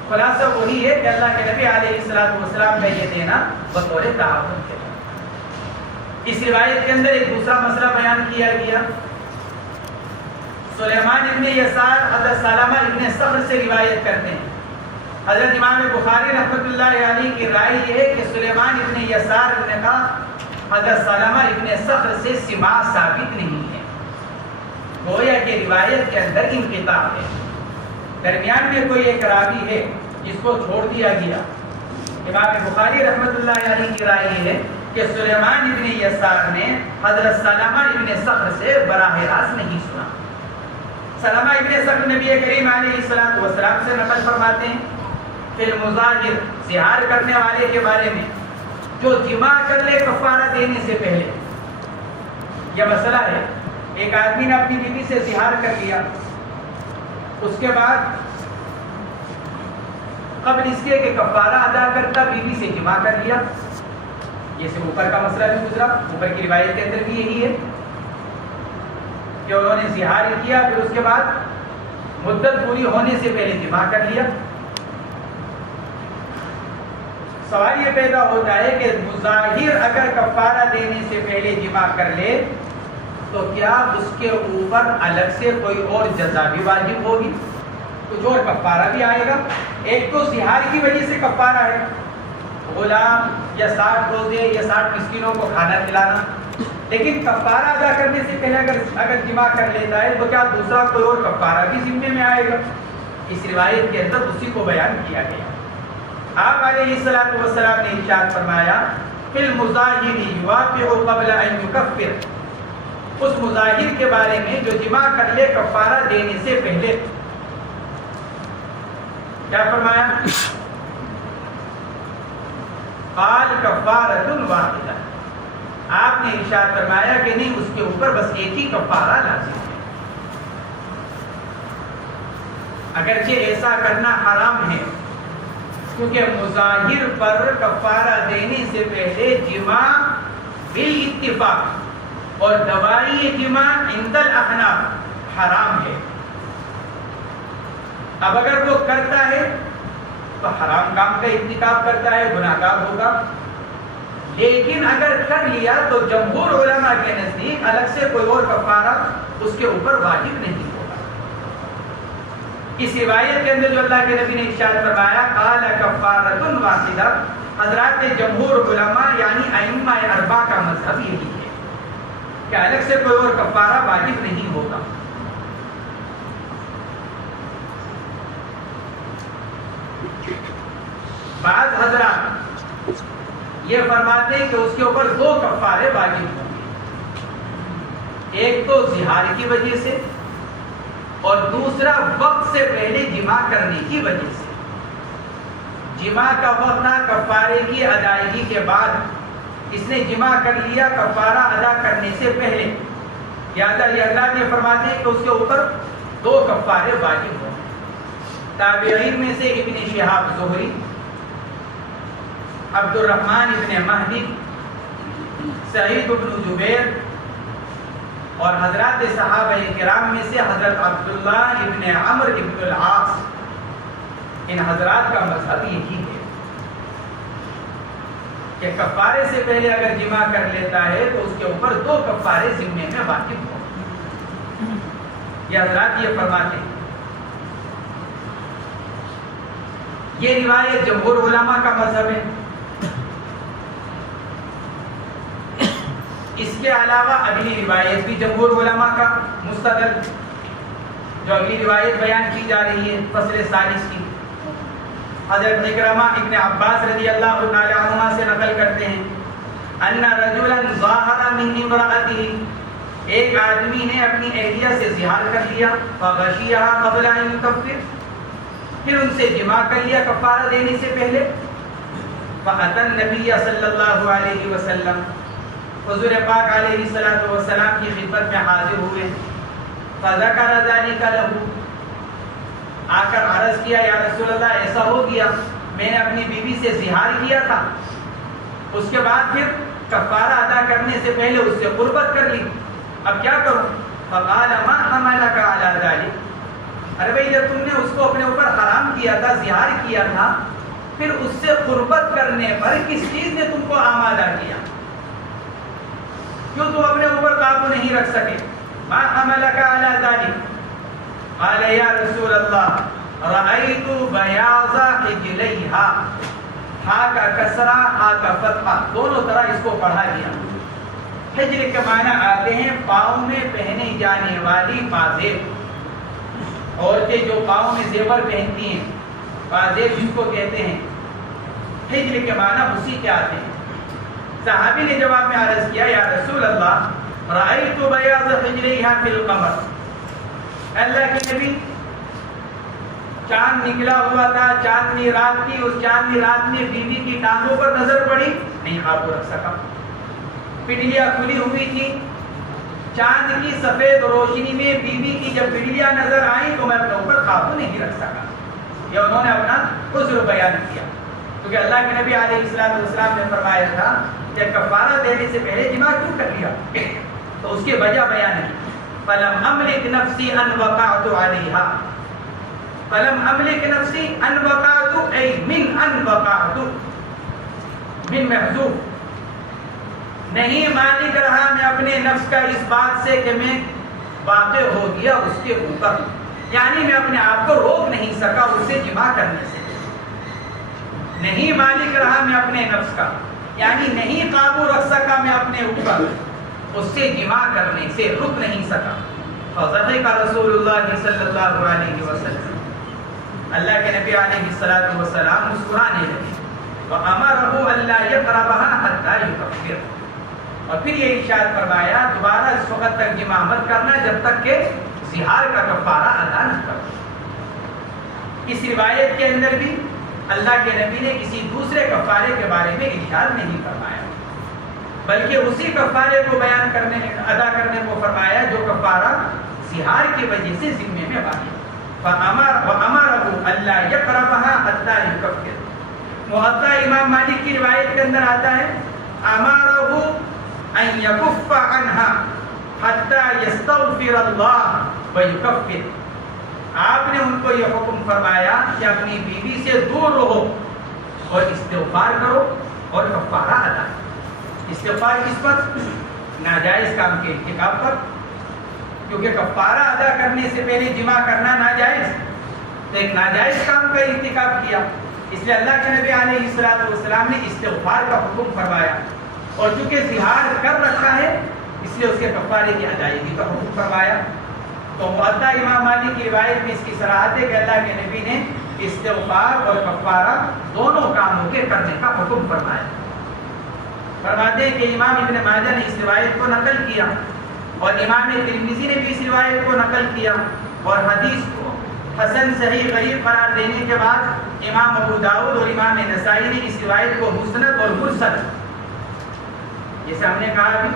خلاصہ وہی ہے کہ اللہ کے نبی علیہ السلام کا یہ دینا بطور تعاون ہے۔ اس روایت کے اندر ایک دوسرا مسئلہ بیان کیا گیا۔ سلیمان ابن یسار حضرت سلمہ ابن صخر سے روایت کرتے ہیں۔ حضرت امام بخاری رحمۃ اللہ علیہ کی رائے یہ ہے کہ سلیمان ابن یسار نے کہا حضرت سلمہ ابن صخر سے سماع ثابت نہیں ہے، گویا کہ روایت کے اندر انقطاع ہے، درمیان میں کوئی ایک راوی ہے جس کو چھوڑ دیا گیا۔ امام بخاری رحمۃ اللہ علیہ کی رائے یہ ہے کہ سلیمان ابن یسار نے حضرت سلمہ ابن صخر سے براہ راست نہیں سنا۔ سلمہ ابن صخر نبی کریم علیہ السلام سے نقل فرماتے ہیں کہ المظاہر زہار کرنے والے کے بارے میں جو جماع کر لے کفارہ دینے سے پہلے، یہ مسئلہ ہے، ایک آدمی نے اپنی بیوی سے زہار کر لیا، اس کے بعد قبل اس کے کہ کفارہ ادا کرتا بیوی سے جماع کر لیا. یہ سے اوپر کا مسئلہ بھی گزرا، اوپر کی روایت کے اندر بھی یہی ہے کہ انہوں نے زہار کیا، پھر اس کے بعد مدت پوری ہونے سے پہلے جماع کر لیا. سوال یہ پیدا ہوتا ہے کہ مظاہر اگر کفارہ دینے سے پہلے جماع کر لے تو کیا اس کے اوپر الگ سے کوئی اور جزا بھی واجب ہوگی؟ کچھ اور کفارہ بھی آئے گا. ایک تو زہار کی وجہ سے کفارہ ہے، غلام یا 60 روزے یا 60 مسکینوں کو کھانا کھلانا، لیکن کفارہ ادا کرنے سے پہلے اگر جماع کر لیتا ہے تو کیا دوسرا کوئی اور کفارہ بھی ذمے میں آئے گا؟ اس روایت کے اندر اسی کو بیان کیا گیا. آپ علیہ الصلوۃ والسلام نے ارشاد فرمایا فی المظاہر یوافع قبل ان یکفر، اس مظاہر کے بارے میں جو جماع کر لے کفارہ دینے سے پہلے. کیا فرمایا؟ قال کفارۃ واحدہ، آپ نے ارشاد فرمایا کہ نہیں، اس کے اوپر بس ایک ہی کفارہ لازم ہے. اگرچہ ایسا کرنا حرام ہے کیونکہ مظاہر پر کفارہ دینے سے پہلے جماع بالاتفاق اور دوائی جماع عند الاحناف حرام ہے. اب اگر وہ کرتا ہے تو حرام کام کا ارتکاب کرتا ہے، گناہ گار ہوگا. لیکن اگر کر لیا تو جمہور علماء کے نزدیک الگ سے کوئی اور کفارہ اس کے اوپر واجب نہیں ہوگا. اس روایت کے اندر جو اللہ کے نبی نے ارشاد فرمایا قال کفارۃ واحدہ، حضرات جمہور علماء یعنی ائمہ اربعہ کا مذہب یہی ہے کہ الگ سے کوئی اور کفارہ واجب نہیں ہوگا. بعض حضرات یہ فرماتے ہیں کہ اس کے اوپر 2 کفارے واجب ہوں گے، ایک تو زہار کی وجہ سے اور دوسرا وقت سے پہلے جماع کرنے کی وجہ سے. جماع کا وقت تھا کفارے کی ادائیگی کے بعد، اس نے جماع کر لیا کفارہ ادا کرنے سے پہلے، اللہ نے فرماتے ہیں کہ اس کے اوپر 2 کفارے واجب ہوں. تابعین میں سے ابن شہاب زہری، عبد الرحمن ابن مہدی، سعید بن جبیر اور حضرات صحابہ کرام میں سے حضرت عبداللہ ابن عمرو ابن العاص، ان حضرات کا مذہب یہی ہے کہ کفارے سے پہلے اگر جماع کر لیتا ہے تو اس کے اوپر 2 کفارے ذمے میں واجب ہوں. یہ حضرات یہ فرماتے ہیں. یہ روایت جمہور علماء کا مذہب ہے. اس کے علاوہ اگلی روایت بھی جمہور علماء کا مستدل، جو اگلی روایت بیان کی جا رہی ہے فصل ثالث کی، حضرت اکرمہ ابن عباس رضی اللہ تعالی عنہما سے نقل کرتے ہیں ان رجلا ظاہر من امرأته، ایک آدمی نے اپنی اہلیہ سے زہار کر لیا، فغشیہا قبل ان یکفر، پھر ان سے جماع کر لیا کفارہ دینے سے پہلے. فأتی النبی صلی اللہ علیہ وسلم، حضور پاک علیہ الصلوۃ والسلام کی خدمت میں حاضر ہوئے. فذکر ذلک لہ، آ کر عرض کیا یا رسول اللہ ایسا ہو گیا، میں نے اپنی بیوی سے زہار کیا تھا، اس کے بعد پھر کفارہ ادا کرنے سے پہلے اس سے قربت کر لی، اب کیا کروں؟ فقال ما حملک علی ذلک، ارے بھائی جب تم نے اس کو اپنے اوپر حرام کیا تھا، زہار کیا تھا، پھر اس سے قربت کرنے پر کس چیز نے تم کو آمادہ کیا؟ کیوں تم اپنے اوپر قابو نہیں رکھ سکے؟ ما حملک علی ذلک؟ قال یا رسول اللہ رأیت بیاض حجلیہا، ہا کا کسرہ ہا کا فتحہ دونوں طرح اس کو پڑھا گیا. حجر کے معنی آتے ہیں پاؤں میں پہنے جانے والی پازیب، عورتیں جو پاؤں میں زیور پہنتی ہیں پازیب جس کو کہتے ہیں، حجر کے معنی اسی کے آتے ہیں. صحابی نے جواب میں عرض کیا یا رسول اللہ رأیت بیاض حجریہا فی القمر، اللہ کے نبی چاند نکلا ہوا تھا، چاندنی رات کی، اس چاندنی رات میں بیوی کی ٹانگوں پر نظر پڑی، نہیں قابو رکھ سکا، پنڈلیاں کھلی ہوئی تھی، چاند کی سفید روشنی میں بیوی کی جب بجلیاں نظر آئیں تو میں اپنے اوپر قابو نہیں رکھ سکا. یہ انہوں نے اپنا عذر بیان کیا کیونکہ اللہ کے نبی علیہ السلام نے فرمایا تھا کہ کفارہ دینے سے پہلے جماع کیوں کر لیا, تو اس کی وجہ بیان کی. فلم املک نفسی ان وقعت علیہا, فلم املک نفسی ان وقعت ای من ان وقعت, من محذوف, نہیں مالک رہا میں اپنے نفس کا اس بات سے کہ میں واقع ہو گیا اس کے اوپر, یعنی میں اپنے آپ کو روک نہیں سکا اس سے جماع کرنے سے. نہیں مالک رہا میں اپنے نفس کا, یعنی نہیں قابو رکھ سکا میں اپنے اوپر اس سے جماع کرنے سے, رک نہیں سکا. فضحک رسول اللہ صلی اللہ علیہ وسلم, اللہ کے نبی علیہ السلام مسکرانے لگے. وَأَمَرَهُ أَلَّا يَقْرَبَهَا حَتَّى يُكَفِّرَ, اور پھر یہ ارشاد فرمایا دوبارہ اس وقت تک جماع مت کرنا جب تک کہ زہار کا کفارہ ادا نہ کرو. اس روایت کے اندر بھی اللہ کے نبی نے کسی دوسرے کفارے کے بارے میں ارشاد نہیں فرمایا, بلکہ اسی کفارے کو بیان کرنے ادا کرنے کو فرمایا جو کفارہ زہار کی وجہ سے ذمے میں واقع. وَأَمَرَهُ أَلَّا يَقْرَبَهَا حَتَّى يُكَفِّرَ. موطا امام مالک کی روایت کے اندر آتا ہے أَمَرَهُ أَن يَكُفَّ عَنْهَا حَتَّى يَسْتَغْفِرَ اللَّهَ وَيُكَفِّرَ. آپ نے ان کو یہ حکم فرمایا کہ اپنی بیوی سے دور رہو اور استغفار کرو اور کفارہ ادا. استغفار کس پر؟ ناجائز کام کے ارتکاب پر, کیونکہ کفارہ ادا کرنے سے پہلے جماع کرنا ناجائز, تو ایک ناجائز کام کا ارتکاب کیا. اس لیے اللہ کے نبی علیہ السلام نے استغفار کا حکم فرمایا, اور چونکہ زہار کر رکھا ہے اس لیے اس کے کفارے کی ادائیگی کا حکم فرمایا. تو موطا امام مالک کی روایت میں اس کی صراحت ہے کہ اللہ کے نبی نے استغفار اور کفارہ دونوں کاموں کے کرنے کا حکم فرمایا. فرماتے ہیں کہ امام ابن ماجہ نے اس روایت کو نقل کیا, اور امام ترمذی نے بھی اس روایت کو نقل کیا, اور حدیث کو حسن صحیح غریب قرار دینے کے بعد امام ابو داؤد اور امام نسائی نے اس روایت کو مسند اور مرسل, جیسے ہم نے کہا ابھی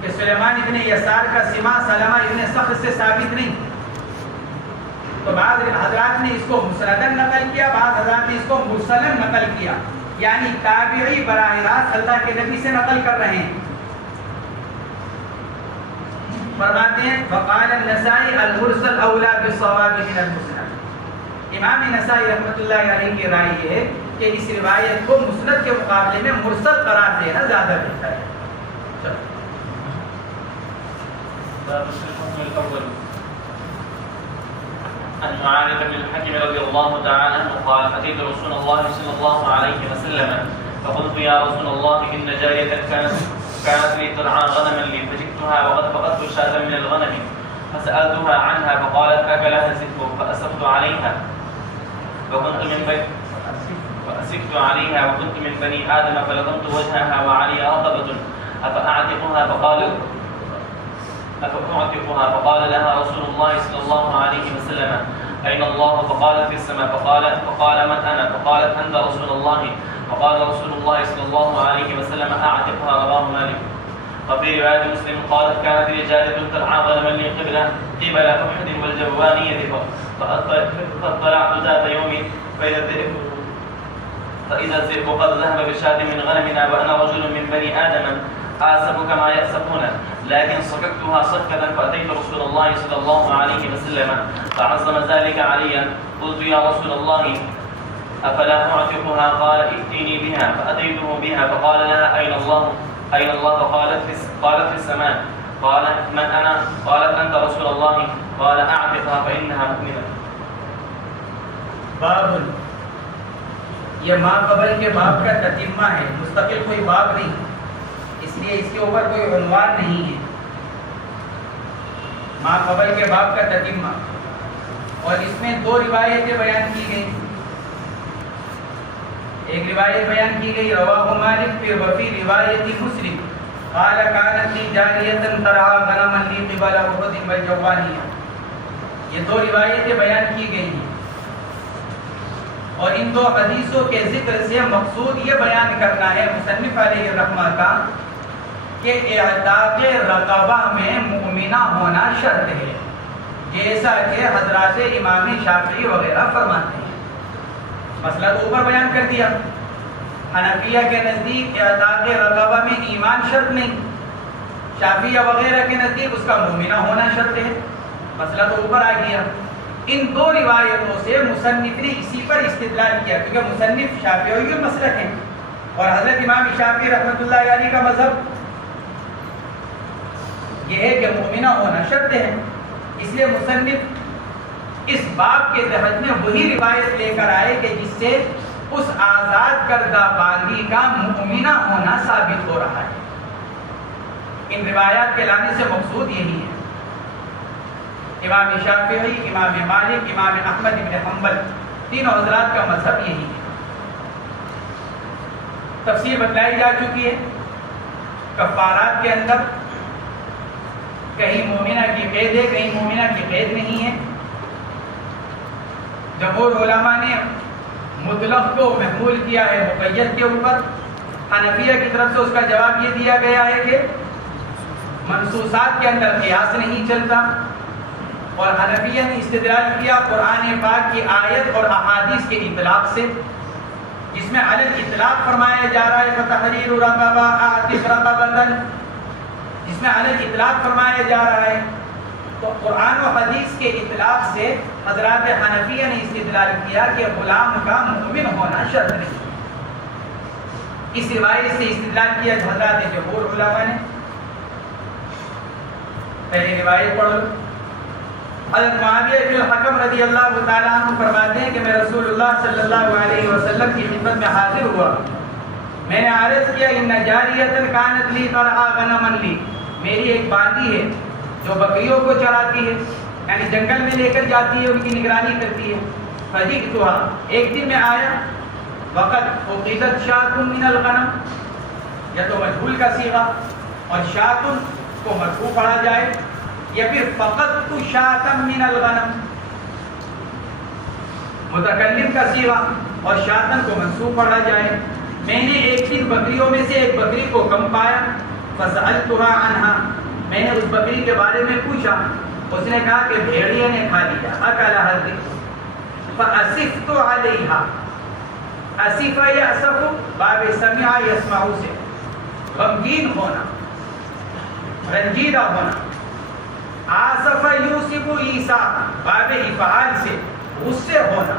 کہ سلیمان ابن یسار کا سما سلمہ ابن صخر سے ثابت نہیں, تو بعض حضرات نے اس کو مسندن نقل کیا, بعض حضرات نے اس کو مرسلن نقل کیا, یعنی تابعی براہ راست اللہ کے نبی سے نقل کر رہے ہیں. فرماتے ہیں وقال النسائی المرسل اولا بالصواب من المسند. امام نسائی رحمۃ اللہ علیہ کی رائے یہ ہے کہ اس روایت کو مسند کے مقابلے میں مرسل قرار دینا زیادہ بہتر ہے. عن معاذ بن الحكم رضي الله تعالى عنه قال أتيت رسول الله صلى الله عليه وسلم فقلت يا رسول الله إن جارية كانت لي ترعى غنما لي فجئتها وقد فقدت شاة من الغنم فسألتها عنها فقالت أكلها الذئب فأسفت عليها وكنت من بني آدم فلطمت وجهها وعلي رقبة أفأعتقها فقال لها رسول الله صلى الله عليه وسلم أين الله؟ فقالت في السماء. فقال من أنا؟ فقالت أنت رسول الله. فقال رسول الله صلى الله عليه وسلم أعتقها. رواه مالك. وفي رواية مسلم قالت كانت لي جارية ترعى غنما لي قبل أحد والجوانية فاطلعت ذات يوم فإذا الذئب قد ذهب بشاة من غنمنا وأنا رجل من بني آدم آسف كما يأسفون لكن صككتها صكة فأتيت رسول الله صلى الله عليه وسلم فعظم ذلك عليا. قلت يا رسول الله أفلا أعتقها؟ قال ائتيني بها. فأتيته بها فقال لها أين الله؟ قالت في السماء. قال من أنا؟ قالت أنت رسول الله. قال أعتقها فإنها مؤمنة. باب, یہ ماں قبل کے باب کا تتمہ ہے, مستقل کوئی باب نہیں, اس لیے اس کے اوپر کوئی عنوان نہیں ہے. ماں قبل کے باب کا تتمہ, اور اس میں دو روایتیں بیان کی گئی. ایک روایت بیان کی گئی رواہ مالک, پھر وفی روایت مسلم قال كانت لي جارية ترعى غنما لي قبل أحد والجوانية. یہ دو روایتیں بیان کی گئی ہیں, اور ان دو حدیثوں کے ذکر سے مقصود یہ بیان کرنا ہے مصنف علیہ الرحمہ کا کہ اعتاق رقبہ میں مؤمنہ ہونا شرط ہے، جیسا کہ حضرات امام شافعی وغیرہ فرماتے ہیں۔ مسئلہ تو اوپر بیان کر دیا۔ حنفیہ کے نزدیک اعتاق رقبہ میں ایمان شرط نہیں، شافعیہ وغیرہ کے نزدیک اس کا مؤمنہ ہونا شرط ہے۔ مسئلہ تو اوپر آ گیا۔ ان دو روایتوں سے مصنف نے اسی پر استدلال کیا، کیونکہ مصنف شافعی المسلک ہیں اور حضرت امام شافعی رحمۃ اللہ علیہ کا مذہب یہ ہے کہ مؤمنہ ہونا شرط ہے، اس لیے مصنف اس باب کے تحت میں وہی روایت لے کر آئے کہ جس سے اس آزاد کردہ باغی کا مؤمنہ ہونا ثابت ہو رہا ہے۔ ان روایات کے لانے سے مقصود یہی ہے۔ امام شافعی، امام مالک، امام احمد بن حنبل تینوں حضرات کا مذہب یہی ہے۔ تفصیل بتلائی جا چکی ہے۔ کفارات کے اندر کہیں مومنہ کی قید ہے، کہیں مومنہ کی قید نہیں ہے۔ جمہور علماء نے مطلق کو محمول کیا ہے مقید کے اوپر۔ حنفیہ کی طرف سے اس کا جواب یہ دیا گیا ہے کہ منصوصات کے اندر قیاس نہیں چلتا، اور حنفیہ نے استدلال کیا قرآن پاک کی آیت اور احادیث کے اطلاق سے، جس میں علی الاطلاق فرمایا جا رہا ہے فتحریر رقبہ اعتق رقبۃ، جس میں علی الاطلاق فرمایا جا رہا ہے، تو قرآن و حدیث کے اطلاق سے حضرات حنفیہ نے استدلال کیا کہ غلام کا مؤمن ہونا شرط نہیں۔ اس روایت سے استدلال کیا حضرات جمہور علماء نے۔ پہلی روایت پڑھو۔ حضرت معاویہ بن الحکم رضی اللہ تعالیٰ عنہ فرماتے ہیں کہ میں رسول اللہ صلی اللہ علیہ وسلم کی خدمت میں حاضر ہوا، میں نے عرض کیا ان جاریۃ کانت لی ترعی غنما لی، میری ایک باندی ہے جو بکریوں کو چراتی ہے، یعنی جنگل میں لے کر جاتی ہے، ان کی نگرانی کرتی ہے۔ فجئتها، ایک دن میں آیا، وقد عقدت شاۃ من الغنم، یا تو مجهول کا صیغہ اور شاۃ کو مرفوع پڑھا جائے، یا پھر فقدت شاۃ من الغنم متکلم کا صیغہ اور شاۃ کو منصوب پڑھا جائے۔ میں نے ایک دن بکریوں میں سے ایک بکری کو کم پایا، فسألتها عنها، میں نے اس بکری کے بارے میں پوچھا، اس نے کہا کہ بھیڑیے نے کھا لیا، اکلها الذئب، فأسفت علیہا، اسف یأسف باب سمع یسمع سے غمگین ہونا، رنجیدہ ہونا، آسف یوسف عیسیٰ باب افعال سے غصے ہونا،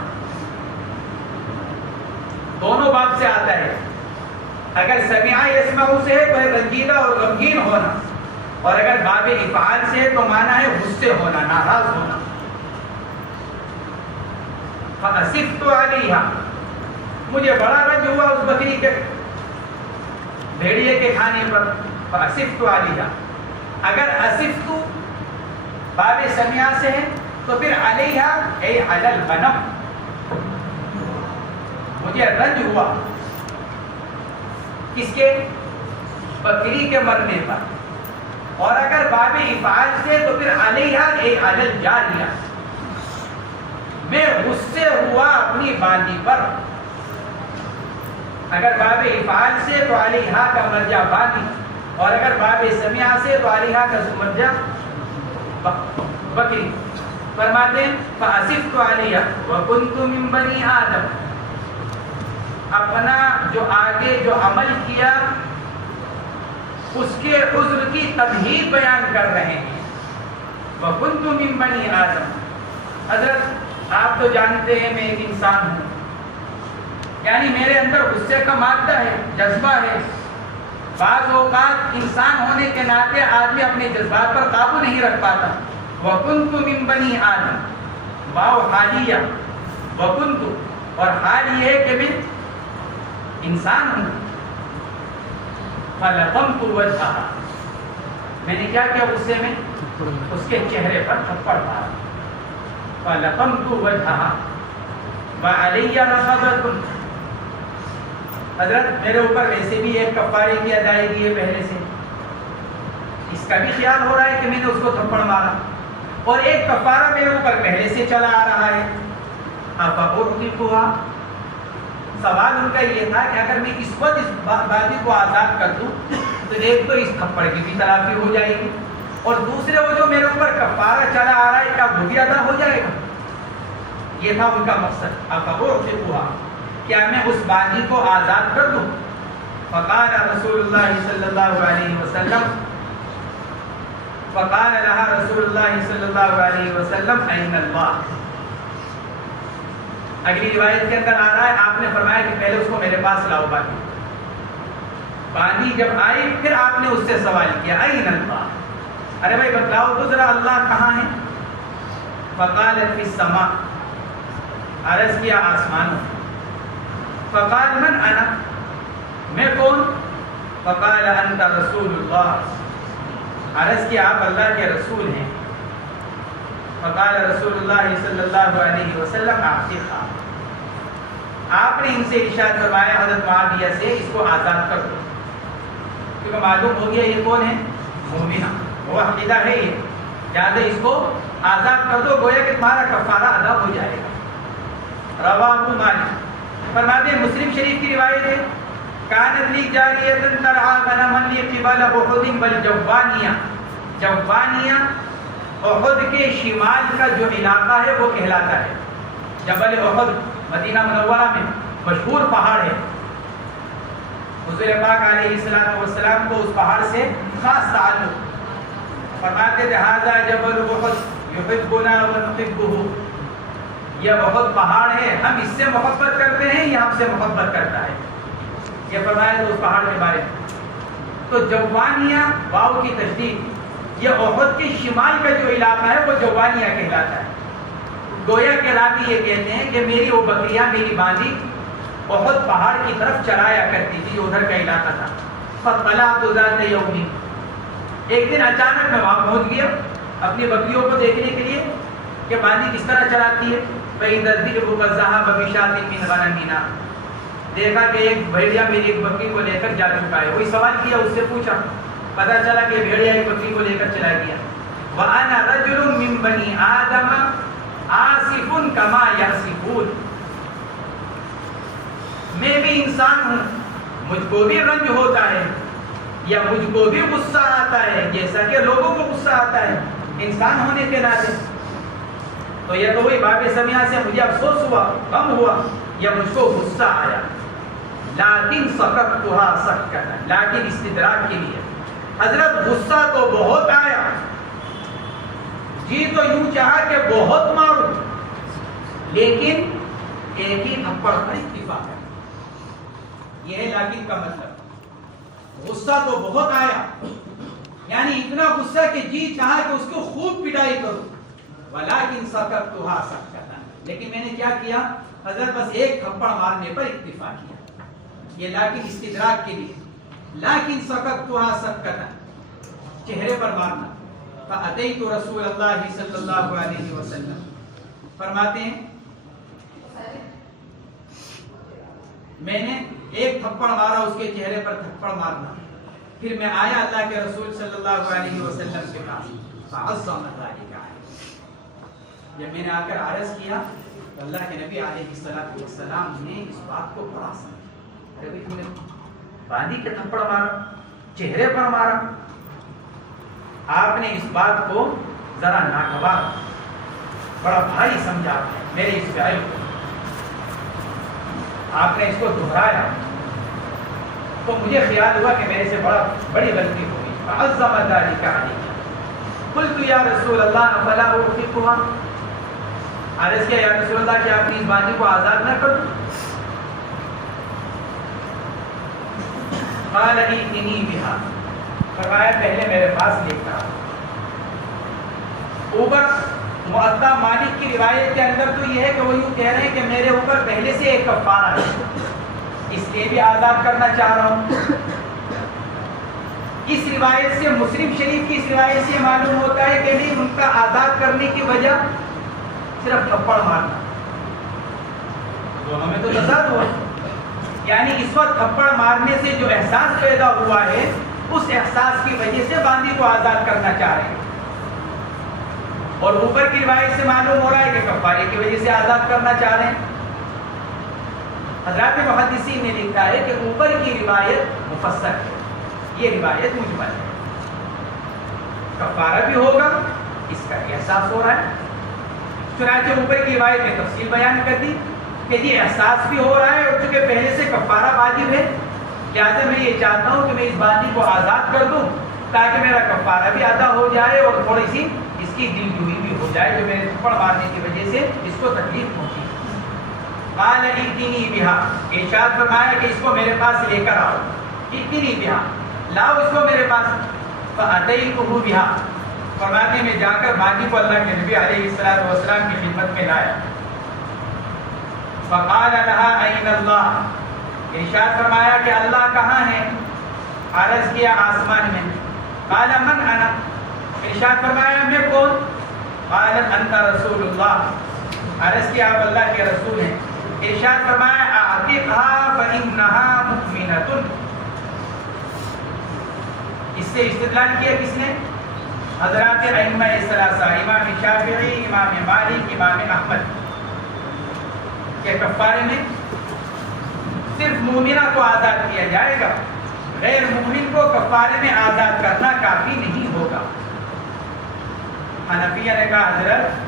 دونوں باب سے آتا ہے۔ اگر سمع یسمع سے ہے تو ہے رنجیدہ اور غمگین ہونا، اور اگر باب افعال سے ہے تو معنی ہے غصے ہونا، ناراض ہونا۔ فأسفت علیہا، مجھے بڑا رنج ہوا اس بکری کے بھیڑیے کے کھانے پر۔ فأسفت علیہا، اگر اسفت باب سمع سے ہے تو پھر علیہا اے علی الغنم، مجھے رنج ہوا کس کے؟ بکری کے مرنے پر۔ اور اگر باب افعال سے تو پھر علیہا اے علی الجاریہ، میں غصے ہوا اپنی باندی پر۔ اگر باب افعال سے تو علیہا کا مرجع باندی، اور اگر باب سمع سے تو علیہا کا مرجع بکری۔ فرماتے ہیں فأسفت علیہا وکنت من بنی آدم، اپنا جو آگے جو عمل کیا اس کے عذر کی تمہید بیان کر رہے ہیں۔ وکنت من بنی آدم، حضرت آپ تو جانتے ہیں میں ایک انسان ہوں، یعنی میرے اندر غصے کا مادہ ہے، جذبہ ہے۔ بعض اوقات انسان ہونے کے ناطے آدمی اپنے جذبات پر قابو نہیں رکھ پاتا۔ وَكُنْتُ مِن بَنِي آدم، واو حالیہ، وَكُنْتُ، اور حال یہ ہے کہ میں انسان ہوں۔ فَلَطَمْتُ وَجْهَهَا، میں نے کیا کیا غصے میں؟ اس کے چہرے پر تھپڑ مارا۔ فَلَطَمْتُ وَجْهَهَا وَعَلَيَّ رَقَبَةٌ، حضرت میرے اوپر ویسے بھی ایک کفارے کی ادائیگی ہے پہلے سے، اس کا بھی خیال ہو رہا ہے کہ میں نے اس کو تھپڑ مارا، اور ایک کفارہ میرے اوپر پہلے سے چلا آ رہا ہے۔ أَفَأُرْهِقُهَا، سوال ان کا یہ تھا کہ اگر میں اس وقت اس باندی کو آزاد کر دوں تو ایک تو اس تھپڑ کی بھی تلافی ہو جائے گی، اور دوسرے وہ جو میرے اوپر کفارہ چلا آ رہا ہے کیا وہ بھی ادا ہو جائے گا؟ یہ تھا ان کا مقصد۔ افأرقها، کیا میں اس باندھی کو آزاد کر دوں؟ فقال رسول اللہ صلی اللہ علیہ وسلم، فقال لها رسول اللہ صلی اللہ علیہ وسلم این اللہ۔ اگلی روایت کے اندر آ رہا ہے آپ نے فرمایا کہ پہلے اس کو میرے پاس لاؤ باندھی۔ باندھی جب آئی پھر آپ نے اس سے سوال کیا این اللہ، ارے بھائی بتلاؤ تو ذرا اللہ کہاں ہے؟ فقالت فی السماء، عرض کیا آسمانوں۔ فقال من انا، میں کون؟ فقال انت رسول اللہ، عرض کیا آپ اللہ کے رسول ہیں۔ فقال رسول اللہ صلی اللہ علیہ وسلم عاتقہ، آپ نے ان سے ارشاد فرمایا حضرت معاویہ سے اس کو آزاد کر دو، کیونکہ معلوم ہو گیا یہ کون ہے؟ مومنہ، موحدہ ہے یہ، لہٰذا اس کو آزاد کر دو، گویا کہ تمہارا کفارہ ادا ہو جائے گا۔ رواہ مالک، فرماتے ہیں مسلم شریف کی روایت ہے کانت لی جاریۃ ترعی غنما لی قبل احد بالجوانیہ، جوانیہ احد کے شمال کا جو علاقہ ہے وہ کہلاتا ہے جبل احد، مدینہ منورہ میں مشہور پہاڑ ہے۔ حضور پاک علیہ الصلوۃ والسلام کو اس پہاڑ سے خاص تعلق، فرماتے تھے ھذا جبل احد یحبنا ونحبہ، یہ بہت پہاڑ ہے، ہم اس سے محبت کرتے ہیں، یہ ہم سے محبت کرتا ہے، یہ فرمایا تو اس پہاڑ کے بارے میں۔ تو جوانیہ واو کی تشدید، یہ احد کے شمال کا جو علاقہ ہے وہ جوانیہ کہلاتا ہے۔ گویا کے راوی یہ کہتے ہیں کہ میری وہ بکریاں، میری باندھی احد پہاڑ کی طرف چرایا کرتی تھی جو ادھر کا علاقہ تھا۔ فطلعت ذات یوم، ایک دن اچانک میں وہاں پہنچ گیا اپنی بکریوں کو دیکھنے کے لیے کہ باندھی کس طرح چلاتی ہے۔ فإذا الذئب قد ذهب بشاة من غنمنا، دیکھا کہ ایک بھیڑیا میری ایک بکری کو لے کر جا چکا ہے۔ وہی سوال کیا، اس سے پوچھا، پتا چلا کہ بھیڑیا ایک بکری کو لے کر چلا گیا۔ وأنا رجل من بني آدم آصف كما يصفون، میں بھی انسان ہوں، مجھ کو بھی رنج ہوتا ہے یا مجھ کو بھی غصہ آتا ہے جیسا کہ لوگوں کو غصہ آتا ہے انسان ہونے کے ناطے۔ تو یہ تو وہی باب سمیعہ سے مجھے افسوس ہوا، غم ہوا، یا مجھ کو غصہ آیا۔ لیکن سقطتها سکتا، لیکن استدراک کے لیے حضرت غصہ تو بہت آیا، جی تو یوں چاہا کہ بہت ماروں، لیکن ایک ہی تھپڑ پر اکتفا ہے۔ یہ ہے لیکن کا مطلب، غصہ تو بہت آیا، یعنی اتنا غصہ کہ جی چاہا کہ اس کو خوب پٹائی کروں، ولیکن سقطتها سکتا، لیکن میں نے کیا کیا حضرت بس ایک تھپڑ مارنے پر اکتفا کیا، یہ لیکن استدراک کے لیے۔ لیکن سقطتها سکتا، چہرے پر مارنا۔ فأتیت رسول اللہ صلی اللہ علیہ وسلم، فرماتے ہیں میں نے ایک تھپڑ مارا، اس کے چہرے پر تھپڑ مارنا، پھر میں آیا اللہ کے رسول صلی اللہ علیہ وسلم کے پاس، فعظم ذلک، جب میں نے آ کر عرض کیا تو اللہ کے نبی علیہ السلام نے اس بات کو بڑا سمجھا۔ ارے بھائی تم نے باندھی کے تھپڑ مارا، چہرے پر مارا، آپ نے اس بات کو ذرا ناگوار، بڑا بھاری سمجھا میرے اس فعل کو، آپ نے اس کو دہرایا، تو مجھے خیال ہوا کہ میرے سے بڑی غلطی ہو گئی۔ فعظم ذلک علی، قلت یا رسول اللہ افلا اعتقها، عرض کیا یا رسول اللہ کہ آپ نے اس باندھی کو آزاد نہ کر دوں؟ قال ائتنی بہا، فرمایا پہلے میرے پاس لے کر آؤ۔ اوپر معطا مالک کی روایت کے اندر تو یہ ہے کہ وہ یوں کہہ رہے ہیں کہ میرے اوپر پہلے سے ایک کفارہ ہے، اس لیے بھی آزاد کرنا چاہ رہا ہوں۔ اس روایت سے، مسلم شریف کی اس روایت سے معلوم ہوتا ہے کہ نہیں، ان کا آزاد کرنے کی وجہ صرف تھپڑ مارنا، دونوں میں تو تضاد ہوا، یعنی اس وقت تھپڑ مارنے سے جو احساس پیدا ہوا ہے اس احساس کی وجہ سے باندھی کو آزاد کرنا چاہ رہے ہیں، اور اوپر کی روایت سے معلوم ہو رہا ہے کہ کفارے کی وجہ سے آزاد کرنا چاہ رہے ہیں۔ حضرات محدثین نے لکھا ہے کہ اوپر کی روایت مفسر ہے، یہ روایت مجمل ہے. کفارہ بھی ہوگا اس کا احساس ہو رہا ہے. چنانچہ اوپر کی روایت میں تفصیل بیان کر دی کہ یہ احساس بھی ہو رہا ہے اور چونکہ پہلے سے کفارہ واجب ہے لہٰذا میں یہ چاہتا ہوں کہ میں اس باندھی کو آزاد کر دوں تاکہ میرا کفارہ بھی ادا ہو جائے اور تھوڑی سی اس کی دل جوئی بھی ہو جائے جو میرے تھپڑ مارنے کی وجہ سے اس کو تکلیف پہنچی. قال ائتنی بہا، ارشاد فرمایا کہ اس کو میرے پاس لے کر آؤ. ائتنی بہا، لاؤ اس کو میرے پاس. فاتیتہ بہا، فرماتے میں جا کر باندھی کو اللہ کے نبی علیہ الصلوۃ والسلام کی خدمت میں لایا. فقال لها این اللہ، ارشاد فرمایا کہ اللہ کہاں ہے؟ عرض کیا آسمان میں. قال من انا، ارشاد فرمایا میں کون؟ قالت انت رسول اللہ، عرض کیا آپ اللہ کے رسول ہیں. ارشاد فرمایا اعتقها فانها مؤمنۃ. اس سے استدلال کیا کس نے؟ حضرات ائمہ ثلاثہ، امام شافعی، امام مالک، امام احمد، کہ کفارے میں صرف مومنہ کو آزاد کیا جائے گا، غیر مومن کو کفارے میں آزاد کرنا کافی نہیں ہوگا. حنفیہ نے کہا حضرت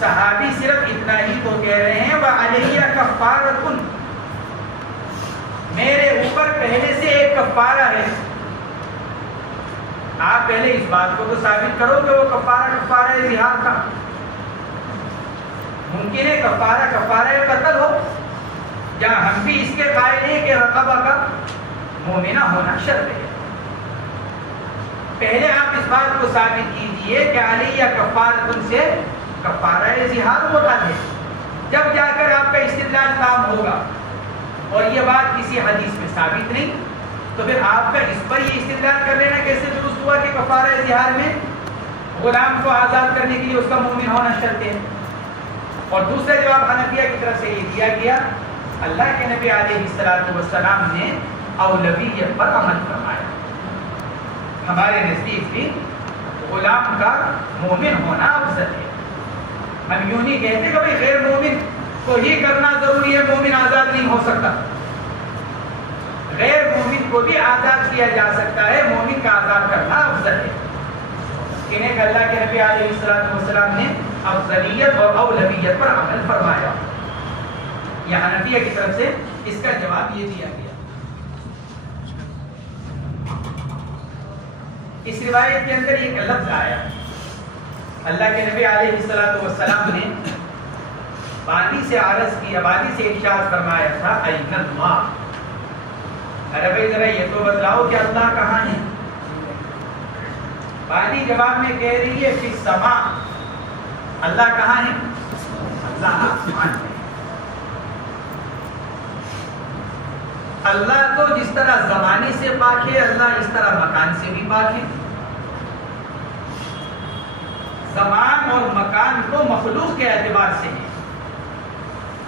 صحابی صرف اتنا ہی تو کہہ رہے ہیں وعلیہ کفارۃ، میرے اوپر پہلے سے ایک کفارہ ہے. آپ پہلے اس بات کو تو ثابت کرو کہ وہ کفارہ زہار کا. ممکن ہے کفارہ قتل ہو، جہاں ہم بھی اس کے قائل ہیں کہ رقبہ کا مومنہ ہونا شرط ہے. پہلے آپ اس بات کو ثابت کیجئے کہ علیہ کفارۃ سے کفارہ زہار ہوتا ہے، جب جا کر آپ کا استدلال کام ہوگا. اور یہ بات کسی حدیث میں ثابت نہیں تو پھر آپ کا اس پر یہ استدلال کر لینا کیسے درست ہوا کہ کفارہ زہار میں غلام کو آزاد کرنے کے لیے اس کا مومن ہونا شرط ہے. اور دوسرا جواب حنفیہ کی طرف سے یہ دیا گیا اللہ کے نبی علیہ الصلوۃ والسلام نے اولویت پر عمل فرمایا. ہمارے نزدیک بھی غلام کا مومن ہونا افضل ہے. ہم یوں نہیں کہتے کہ بھائی غیر مومن کو ہی کرنا ضروری ہے، مومن آزاد نہیں ہو سکتا. غیر مومن کو بھی آزاد کیا جا سکتا ہے، مومن کا آزاد کرنا افضل ہے. انہیں اللہ کے نبی علیہ الصلوۃ والسلام نے افضلیت اور اولویت پر عمل فرمایا. یہ حنفیہ کی طرف سے اس کا جواب یہ دیا گیا. اس روایت کے اندر ایک لفظ آیا، اللہ کے نبی علیہ الصلوۃ والسلام نے باندھی سے عرض کیا، باندھی سے ارشاد فرمایا تھا این اللہ. ارے بھائی ذرا یہ تو بتلاؤ کہ اللہ کہاں ہے؟ باندھی جواب میں کہہ رہی ہے فی السماء، اللہ کہاں ہے؟ اللہ آسمان ہے. اللہ تو جس طرح زمانے سے پاک ہے، اللہ اس طرح مکان سے بھی پاک ہے. زمان اور مکان تو مخلوق کے اعتبار سے ہے،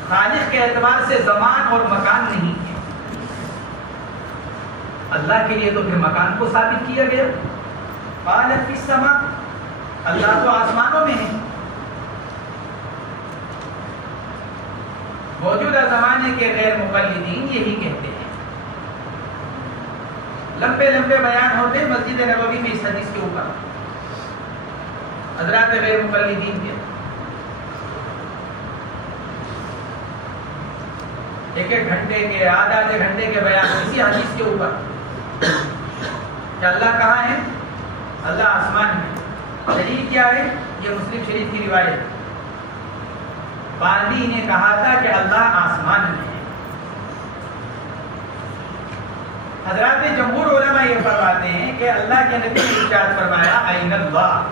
خالق کے اعتبار سے زمان اور مکان نہیں ہے. اللہ کے لیے تو پھر مکان کو ثابت کیا گیا. قال فی السماء، اللہ تو آسمانوں میں ہے. موجودہ زمانے کے غیر مقلدین یہی کہتے ہیں، لمبے لمبے بیان ہوتے مسجد نبوی میں اس حدیث کے اوپر. حضرات غیر مقلدین کے ایک ایک گھنٹے کے، آدھے گھنٹے کے بیان اسی حدیث کے اوپر کہ اللہ کہاں ہے؟ اللہ آسمان میں. دلیل کیا ہے؟ یہ مسلم شریف کی روایت. باندھی نے کہا تھا کہ اللہ آسمان میں ہے. حضرات جمہور علماء یہ فرماتے ہیں کہ اللہ کے نبی نے ارشاد فرمایا این اللہ،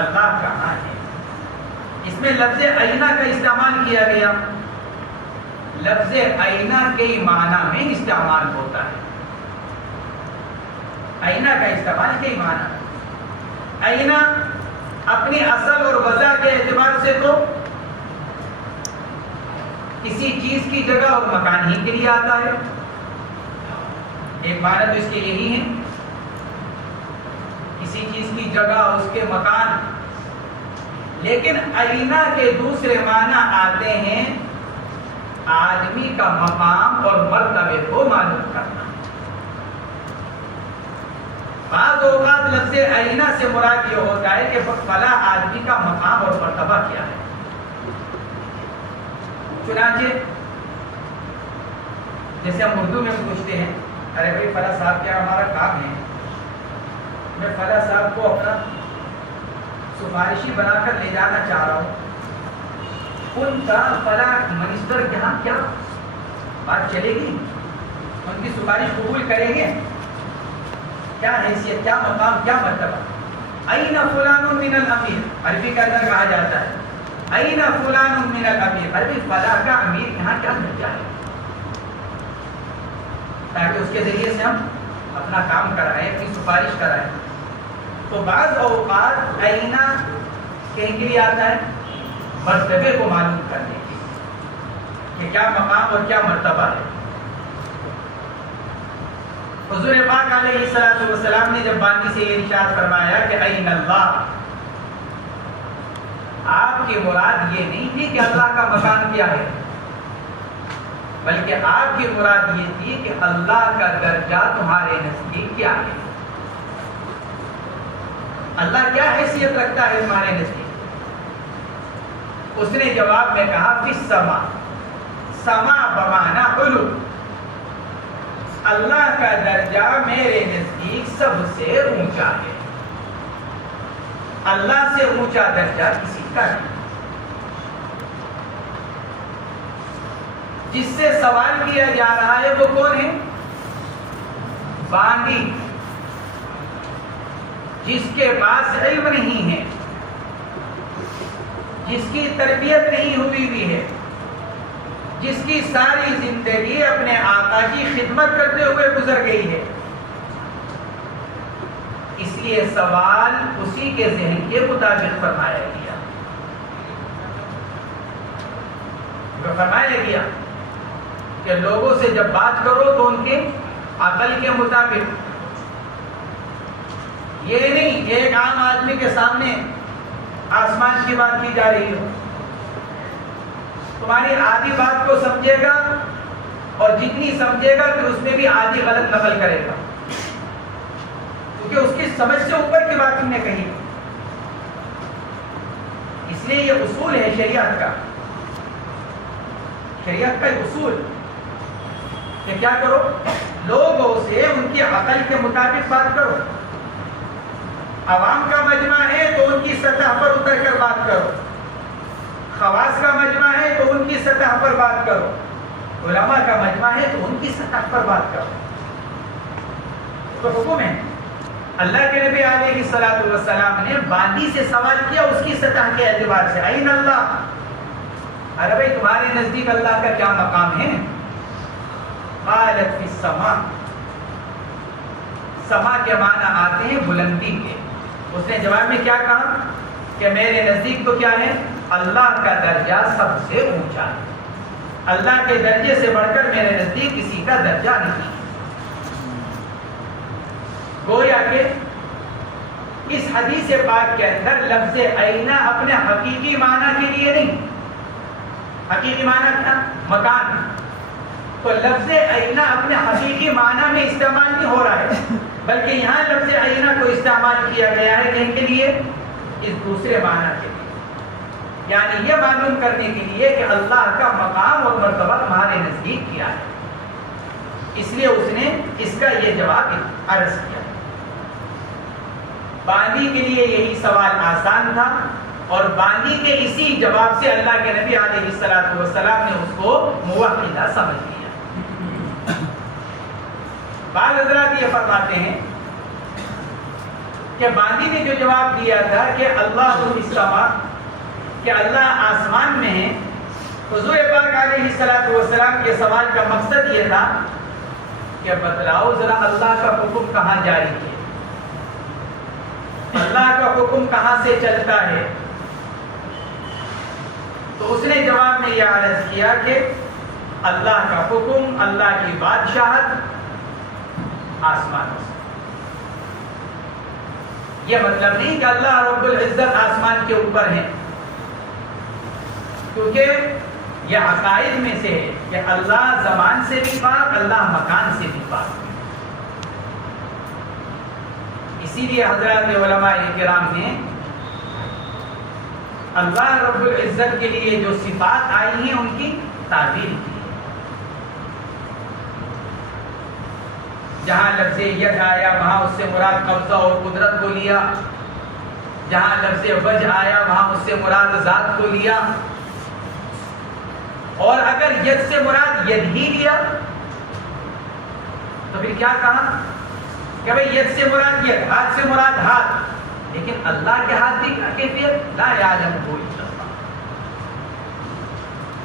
اللہ کہاں ہے. اس میں لفظ اینا کا استعمال کیا گیا. لفظ اینا کے معنی میں استعمال ہوتا ہے. اینا کا استعمال کئی معنی. اینا اپنی اصل اور وضع کے اعتبار سے تو کسی چیز کی جگہ اور مکان ہی کے لیے آتا ہے. ایک معنی تو اس کے یہی ہے، کسی چیز کی جگہ اس کے مکان. لیکن اینا کے دوسرے معنی آتے ہیں آدمی کا مقام اور مرتبے کو معلوم کرنا. بعض اوقات لفظ آئینہ سے مراد یہ ہوتا ہے کہ فلاں آدمی کا مقام اور مرتبہ کیا ہے. چنانچہ جیسے ہم اردو میں پوچھتے ہیں ارے بھائی فلاں صاحب کیا ہمارا کام ہے, میں فلاں صاحب کو اپنا سفارشی بنا کر لے جانا چاہ رہا ہوں, ان کا فلاں منسٹر کے یہاں کیا بات چلے گی, ان کی سفارش قبول کریں گے, کیا حیثیت, کیا مقام, کیا مرتبہ. این فلان من الامیر, عربی کا اندر کہا جاتا ہے این فلان من الامیر, عربی فلاں کا امیر یہاں کیا درجہ ہے, تاکہ اس کے ذریعے سے ہم اپنا کام کرائیں, اپنی سفارش کرائیں. تو بعض اوقات آئینہ کہیں کے لیے آتا ہے مرتبے کو معلوم کرنے کے کہ کیا مقام اور کیا مرتبہ ہے. حضور پاک علیہ الصلوۃ والسلام نے جب باندی سے یہ ارشاد فرمایا کہ این اللہ, آپ کی مراد یہ نہیں تھی کہ اللہ کا مکان کیا ہے, بلکہ آپ کی مراد یہ تھی کہ اللہ کا درجہ تمہارے نزدیک کیا ہے, اللہ کیا حیثیت رکھتا ہے تمہارے نزدیک. اس نے جواب میں کہا فی السما, سما بمانا علو, اللہ کا درجہ میرے نزدیک سب سے اونچا ہے, اللہ سے اونچا درجہ کسی کا نہیں. جس سے سوال کیا جا رہا ہے وہ کون ہے؟ باندی, جس کے پاس علم نہیں ہے, جس کی تربیت نہیں ہوئی ہے, جس کی ساری زندگی اپنے آقا کی خدمت کرتے ہوئے گزر گئی ہے. اس لیے سوال اسی کے ذہن کے مطابق فرمایا گیا. فرمایا گیا کہ لوگوں سے جب بات کرو تو ان کے عقل کے مطابق, یہ نہیں ایک عام آدمی کے سامنے آسمان کی بات کی جا رہی ہو, تمہاری آدھی بات کو سمجھے گا اور جتنی سمجھے گا پھر اس میں بھی آدھی غلط نقل کرے گا, کیونکہ اس کی سمجھ سے اوپر کی بات تم نے کہی. اس لیے یہ اصول ہے شریعت کا, شریعت کا اصول کہ کیا کرو, لوگوں سے ان کی عقل کے مطابق بات کرو. عوام کا مجمع ہے تو ان کی سطح پر اتر کر بات کرو, خواص کا مجمع ہے تو ان کی سطح پر بات کرو, علماء کا مجمع ہے تو ان کی سطح پر بات کرو. تو حکم ہے. اللہ کے نبی علیہ الصلوۃ والسلام نے باندی سے سوال کیا اس کی سطح کے اعتبار سے, این اللہ, ارے بھائی تمہارے نزدیک اللہ کا کیا مقام ہے؟ قالت فی السما, سما کے معنی آتے ہیں بلندی کے. اس نے جواب میں کیا کہا کہ میرے نزدیک تو کیا ہے, اللہ کا درجہ سب سے اونچا ہے, اللہ کے درجے سے بڑھ کر میرے نزدیک کسی کا درجہ نہیں. گویا کہ اس حدیث پاک کے اندر لفظ آئینہ اپنے حقیقی معنی کے لیے نہیں, حقیقی معنی کیا؟ مکان. تو لفظ آئینہ اپنے حقیقی معنی میں استعمال نہیں ہو رہا ہے, بلکہ یہاں لفظ آئینہ کو استعمال کیا گیا ہے کہیں کے لیے, اس دوسرے معنی کے لیے, یعنی یہ معلوم کرنے کے لیے کہ اللہ کا مقام اور مرتبہ تمہارے نزدیک کیا ہے. اس لیے اس نے اس کا یہ جواب عرض کیا. باندی کے لیے یہی سوال آسان تھا, اور باندی کے اسی جواب سے اللہ کے نبی علیہ الصلوۃ والسلام نے اس کو موحدہ سمجھ لیا. بعض حضرات یہ فرماتے ہیں کہ باندی نے جو جواب دیا تھا کہ اللہ السما, کہ اللہ آسمان میں ہے, حضور پاک علیہ الصلوۃ والسلام کے سوال کا مقصد یہ تھا کہ بتلاؤ ذرا اللہ کا حکم کہاں جاری ہے, اللہ کا حکم کہاں سے چلتا ہے. تو اس نے جواب میں یہ عرض کیا کہ اللہ کا حکم, اللہ کی بادشاہت آسمانوں سے. یہ مطلب نہیں کہ اللہ رب العزت آسمان کے اوپر ہے, کیونکہ یہ عقائد میں سے ہے کہ اللہ زمان سے بھی پاک, اللہ مکان سے بھی پاک. اسی لیے حضرات علماء کرام نے اللہ رب العزت کے لیے جو صفات آئی ہیں ان کی تعبیر کی. جہاں لفظ ید آیا وہاں اس سے مراد قبضہ اور قدرت کو لیا. جہاں لفظ وجہ آیا وہاں اس سے مراد ذات کو لیا. اور اگر ید سے مراد ید ہی لیا تو پھر کیا کہا کہ بھئی ید سے مراد ید، ہاتھ سے مراد ہاتھ. لیکن اللہ کے ہاتھ کی کیفیت لا یعلمہ الا اللہ،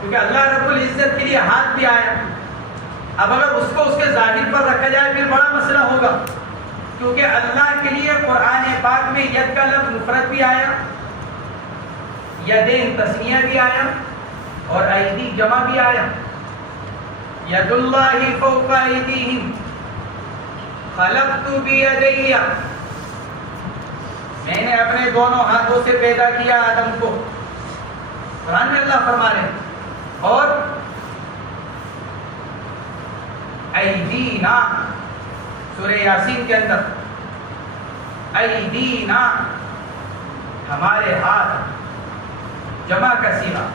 کیونکہ اللہ رب العزت کے لیے ہاتھ بھی آیا. اب اگر اس کو اس کے ظاہر پر رکھا جائے پھر بڑا مسئلہ ہوگا، کیونکہ اللہ کے لیے قرآن پاک میں ید کا لفظ مفرد بھی آیا، یدین تثنیہ بھی آیا اور ایدی جمع بھی آیا. ید اللہ فوق ایدیہم خلقت بیدی، میں نے اپنے دونوں ہاتھوں سے پیدا کیا آدم کو. قرآن میں اللہ فرما رہے ہیں. اور ایدینا سورہ یاسین کے اندر ایدینا ہمارے ہاتھ جمع کا صیغہ.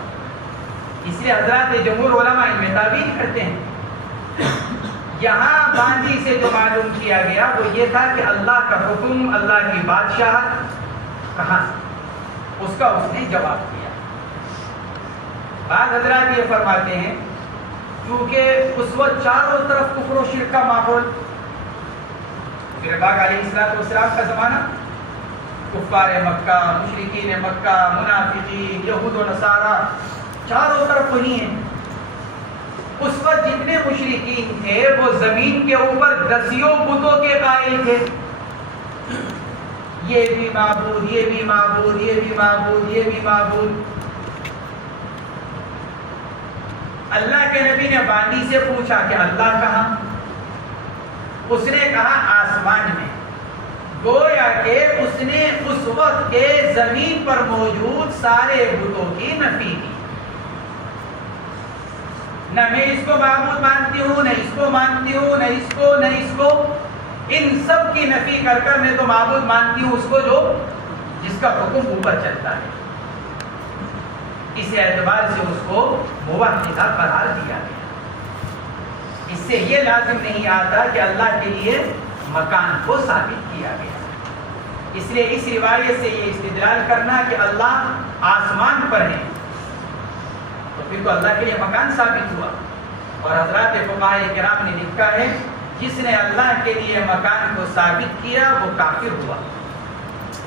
اس لیے حضرات جمہور علماء ان میں تعبیر کرتے ہیں. یہاں باندی سے جو معلوم کیا گیا وہ یہ تھا کہ اللہ کا حکم، اللہ کی بادشاہت کہاں سے، اس کا اس نے جواب دیا. بعض حضرات یہ فرماتے ہیں کیونکہ اس وقت چاروں طرف کفر و شرک کا ماحول، پھر پاک علیہ السلام کا زمانہ، کفار مکہ، مشرکین مکہ، منافقین، یہود و نصارہ، چاروں طرف وہی ہیں. اس وقت جتنے مشرکین تھے وہ زمین کے اوپر دسیوں بتوں کے قائل تھے. یہ بھی معبود، یہ بھی معبود، یہ بھی معبود، یہ بھی معبود. اللہ کے نبی نے باندی سے پوچھا کہ اللہ کہاں؟ اس نے کہا آسمان میں. گویا کہ اس نے اس وقت کے زمین پر موجود سارے بتوں کی نفی کی. نہ میں اس کو معبود مانتی ہوں، نہ اس کو مانتی ہوں، نہ اس کو، نہ اس کو. ان سب کی نفی کر کر میں تو معبود مانتی ہوں اس کو جو جس کا حکم اوپر چلتا ہے. اس اعتبار سے اس کو موحدہ قرار دیا گیا. اس سے یہ لازم نہیں آتا کہ اللہ کے لیے مکان کو ثابت کیا گیا. اس لیے اس روایت سے یہ استدلال کرنا کہ اللہ آسمان پر ہے تو پھر تو اللہ کے لیے مکان ثابت ہوا. اور حضرات فقہاء کرام نے لکھا ہے جس نے اللہ کے لیے مکان کو ثابت کیا وہ کافر ہوا.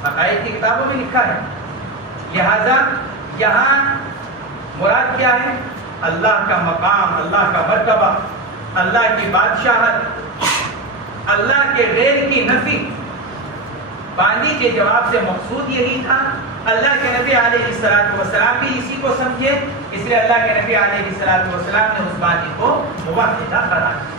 عقائد کی کتابوں میں لکھا ہے. لہذا یہاں مراد کیا ہے؟ اللہ کا مقام، اللہ کا مرتبہ، اللہ کی بادشاہت، اللہ کے غیر کی نفی. باندی کے جواب سے مقصود یہی تھا. اللہ کے نبی علیہ السلام بھی اسی کو سمجھے، اس لیے اللہ کے نبی علیہ السلام نے اس باندی کو موحدہ قرار دیا.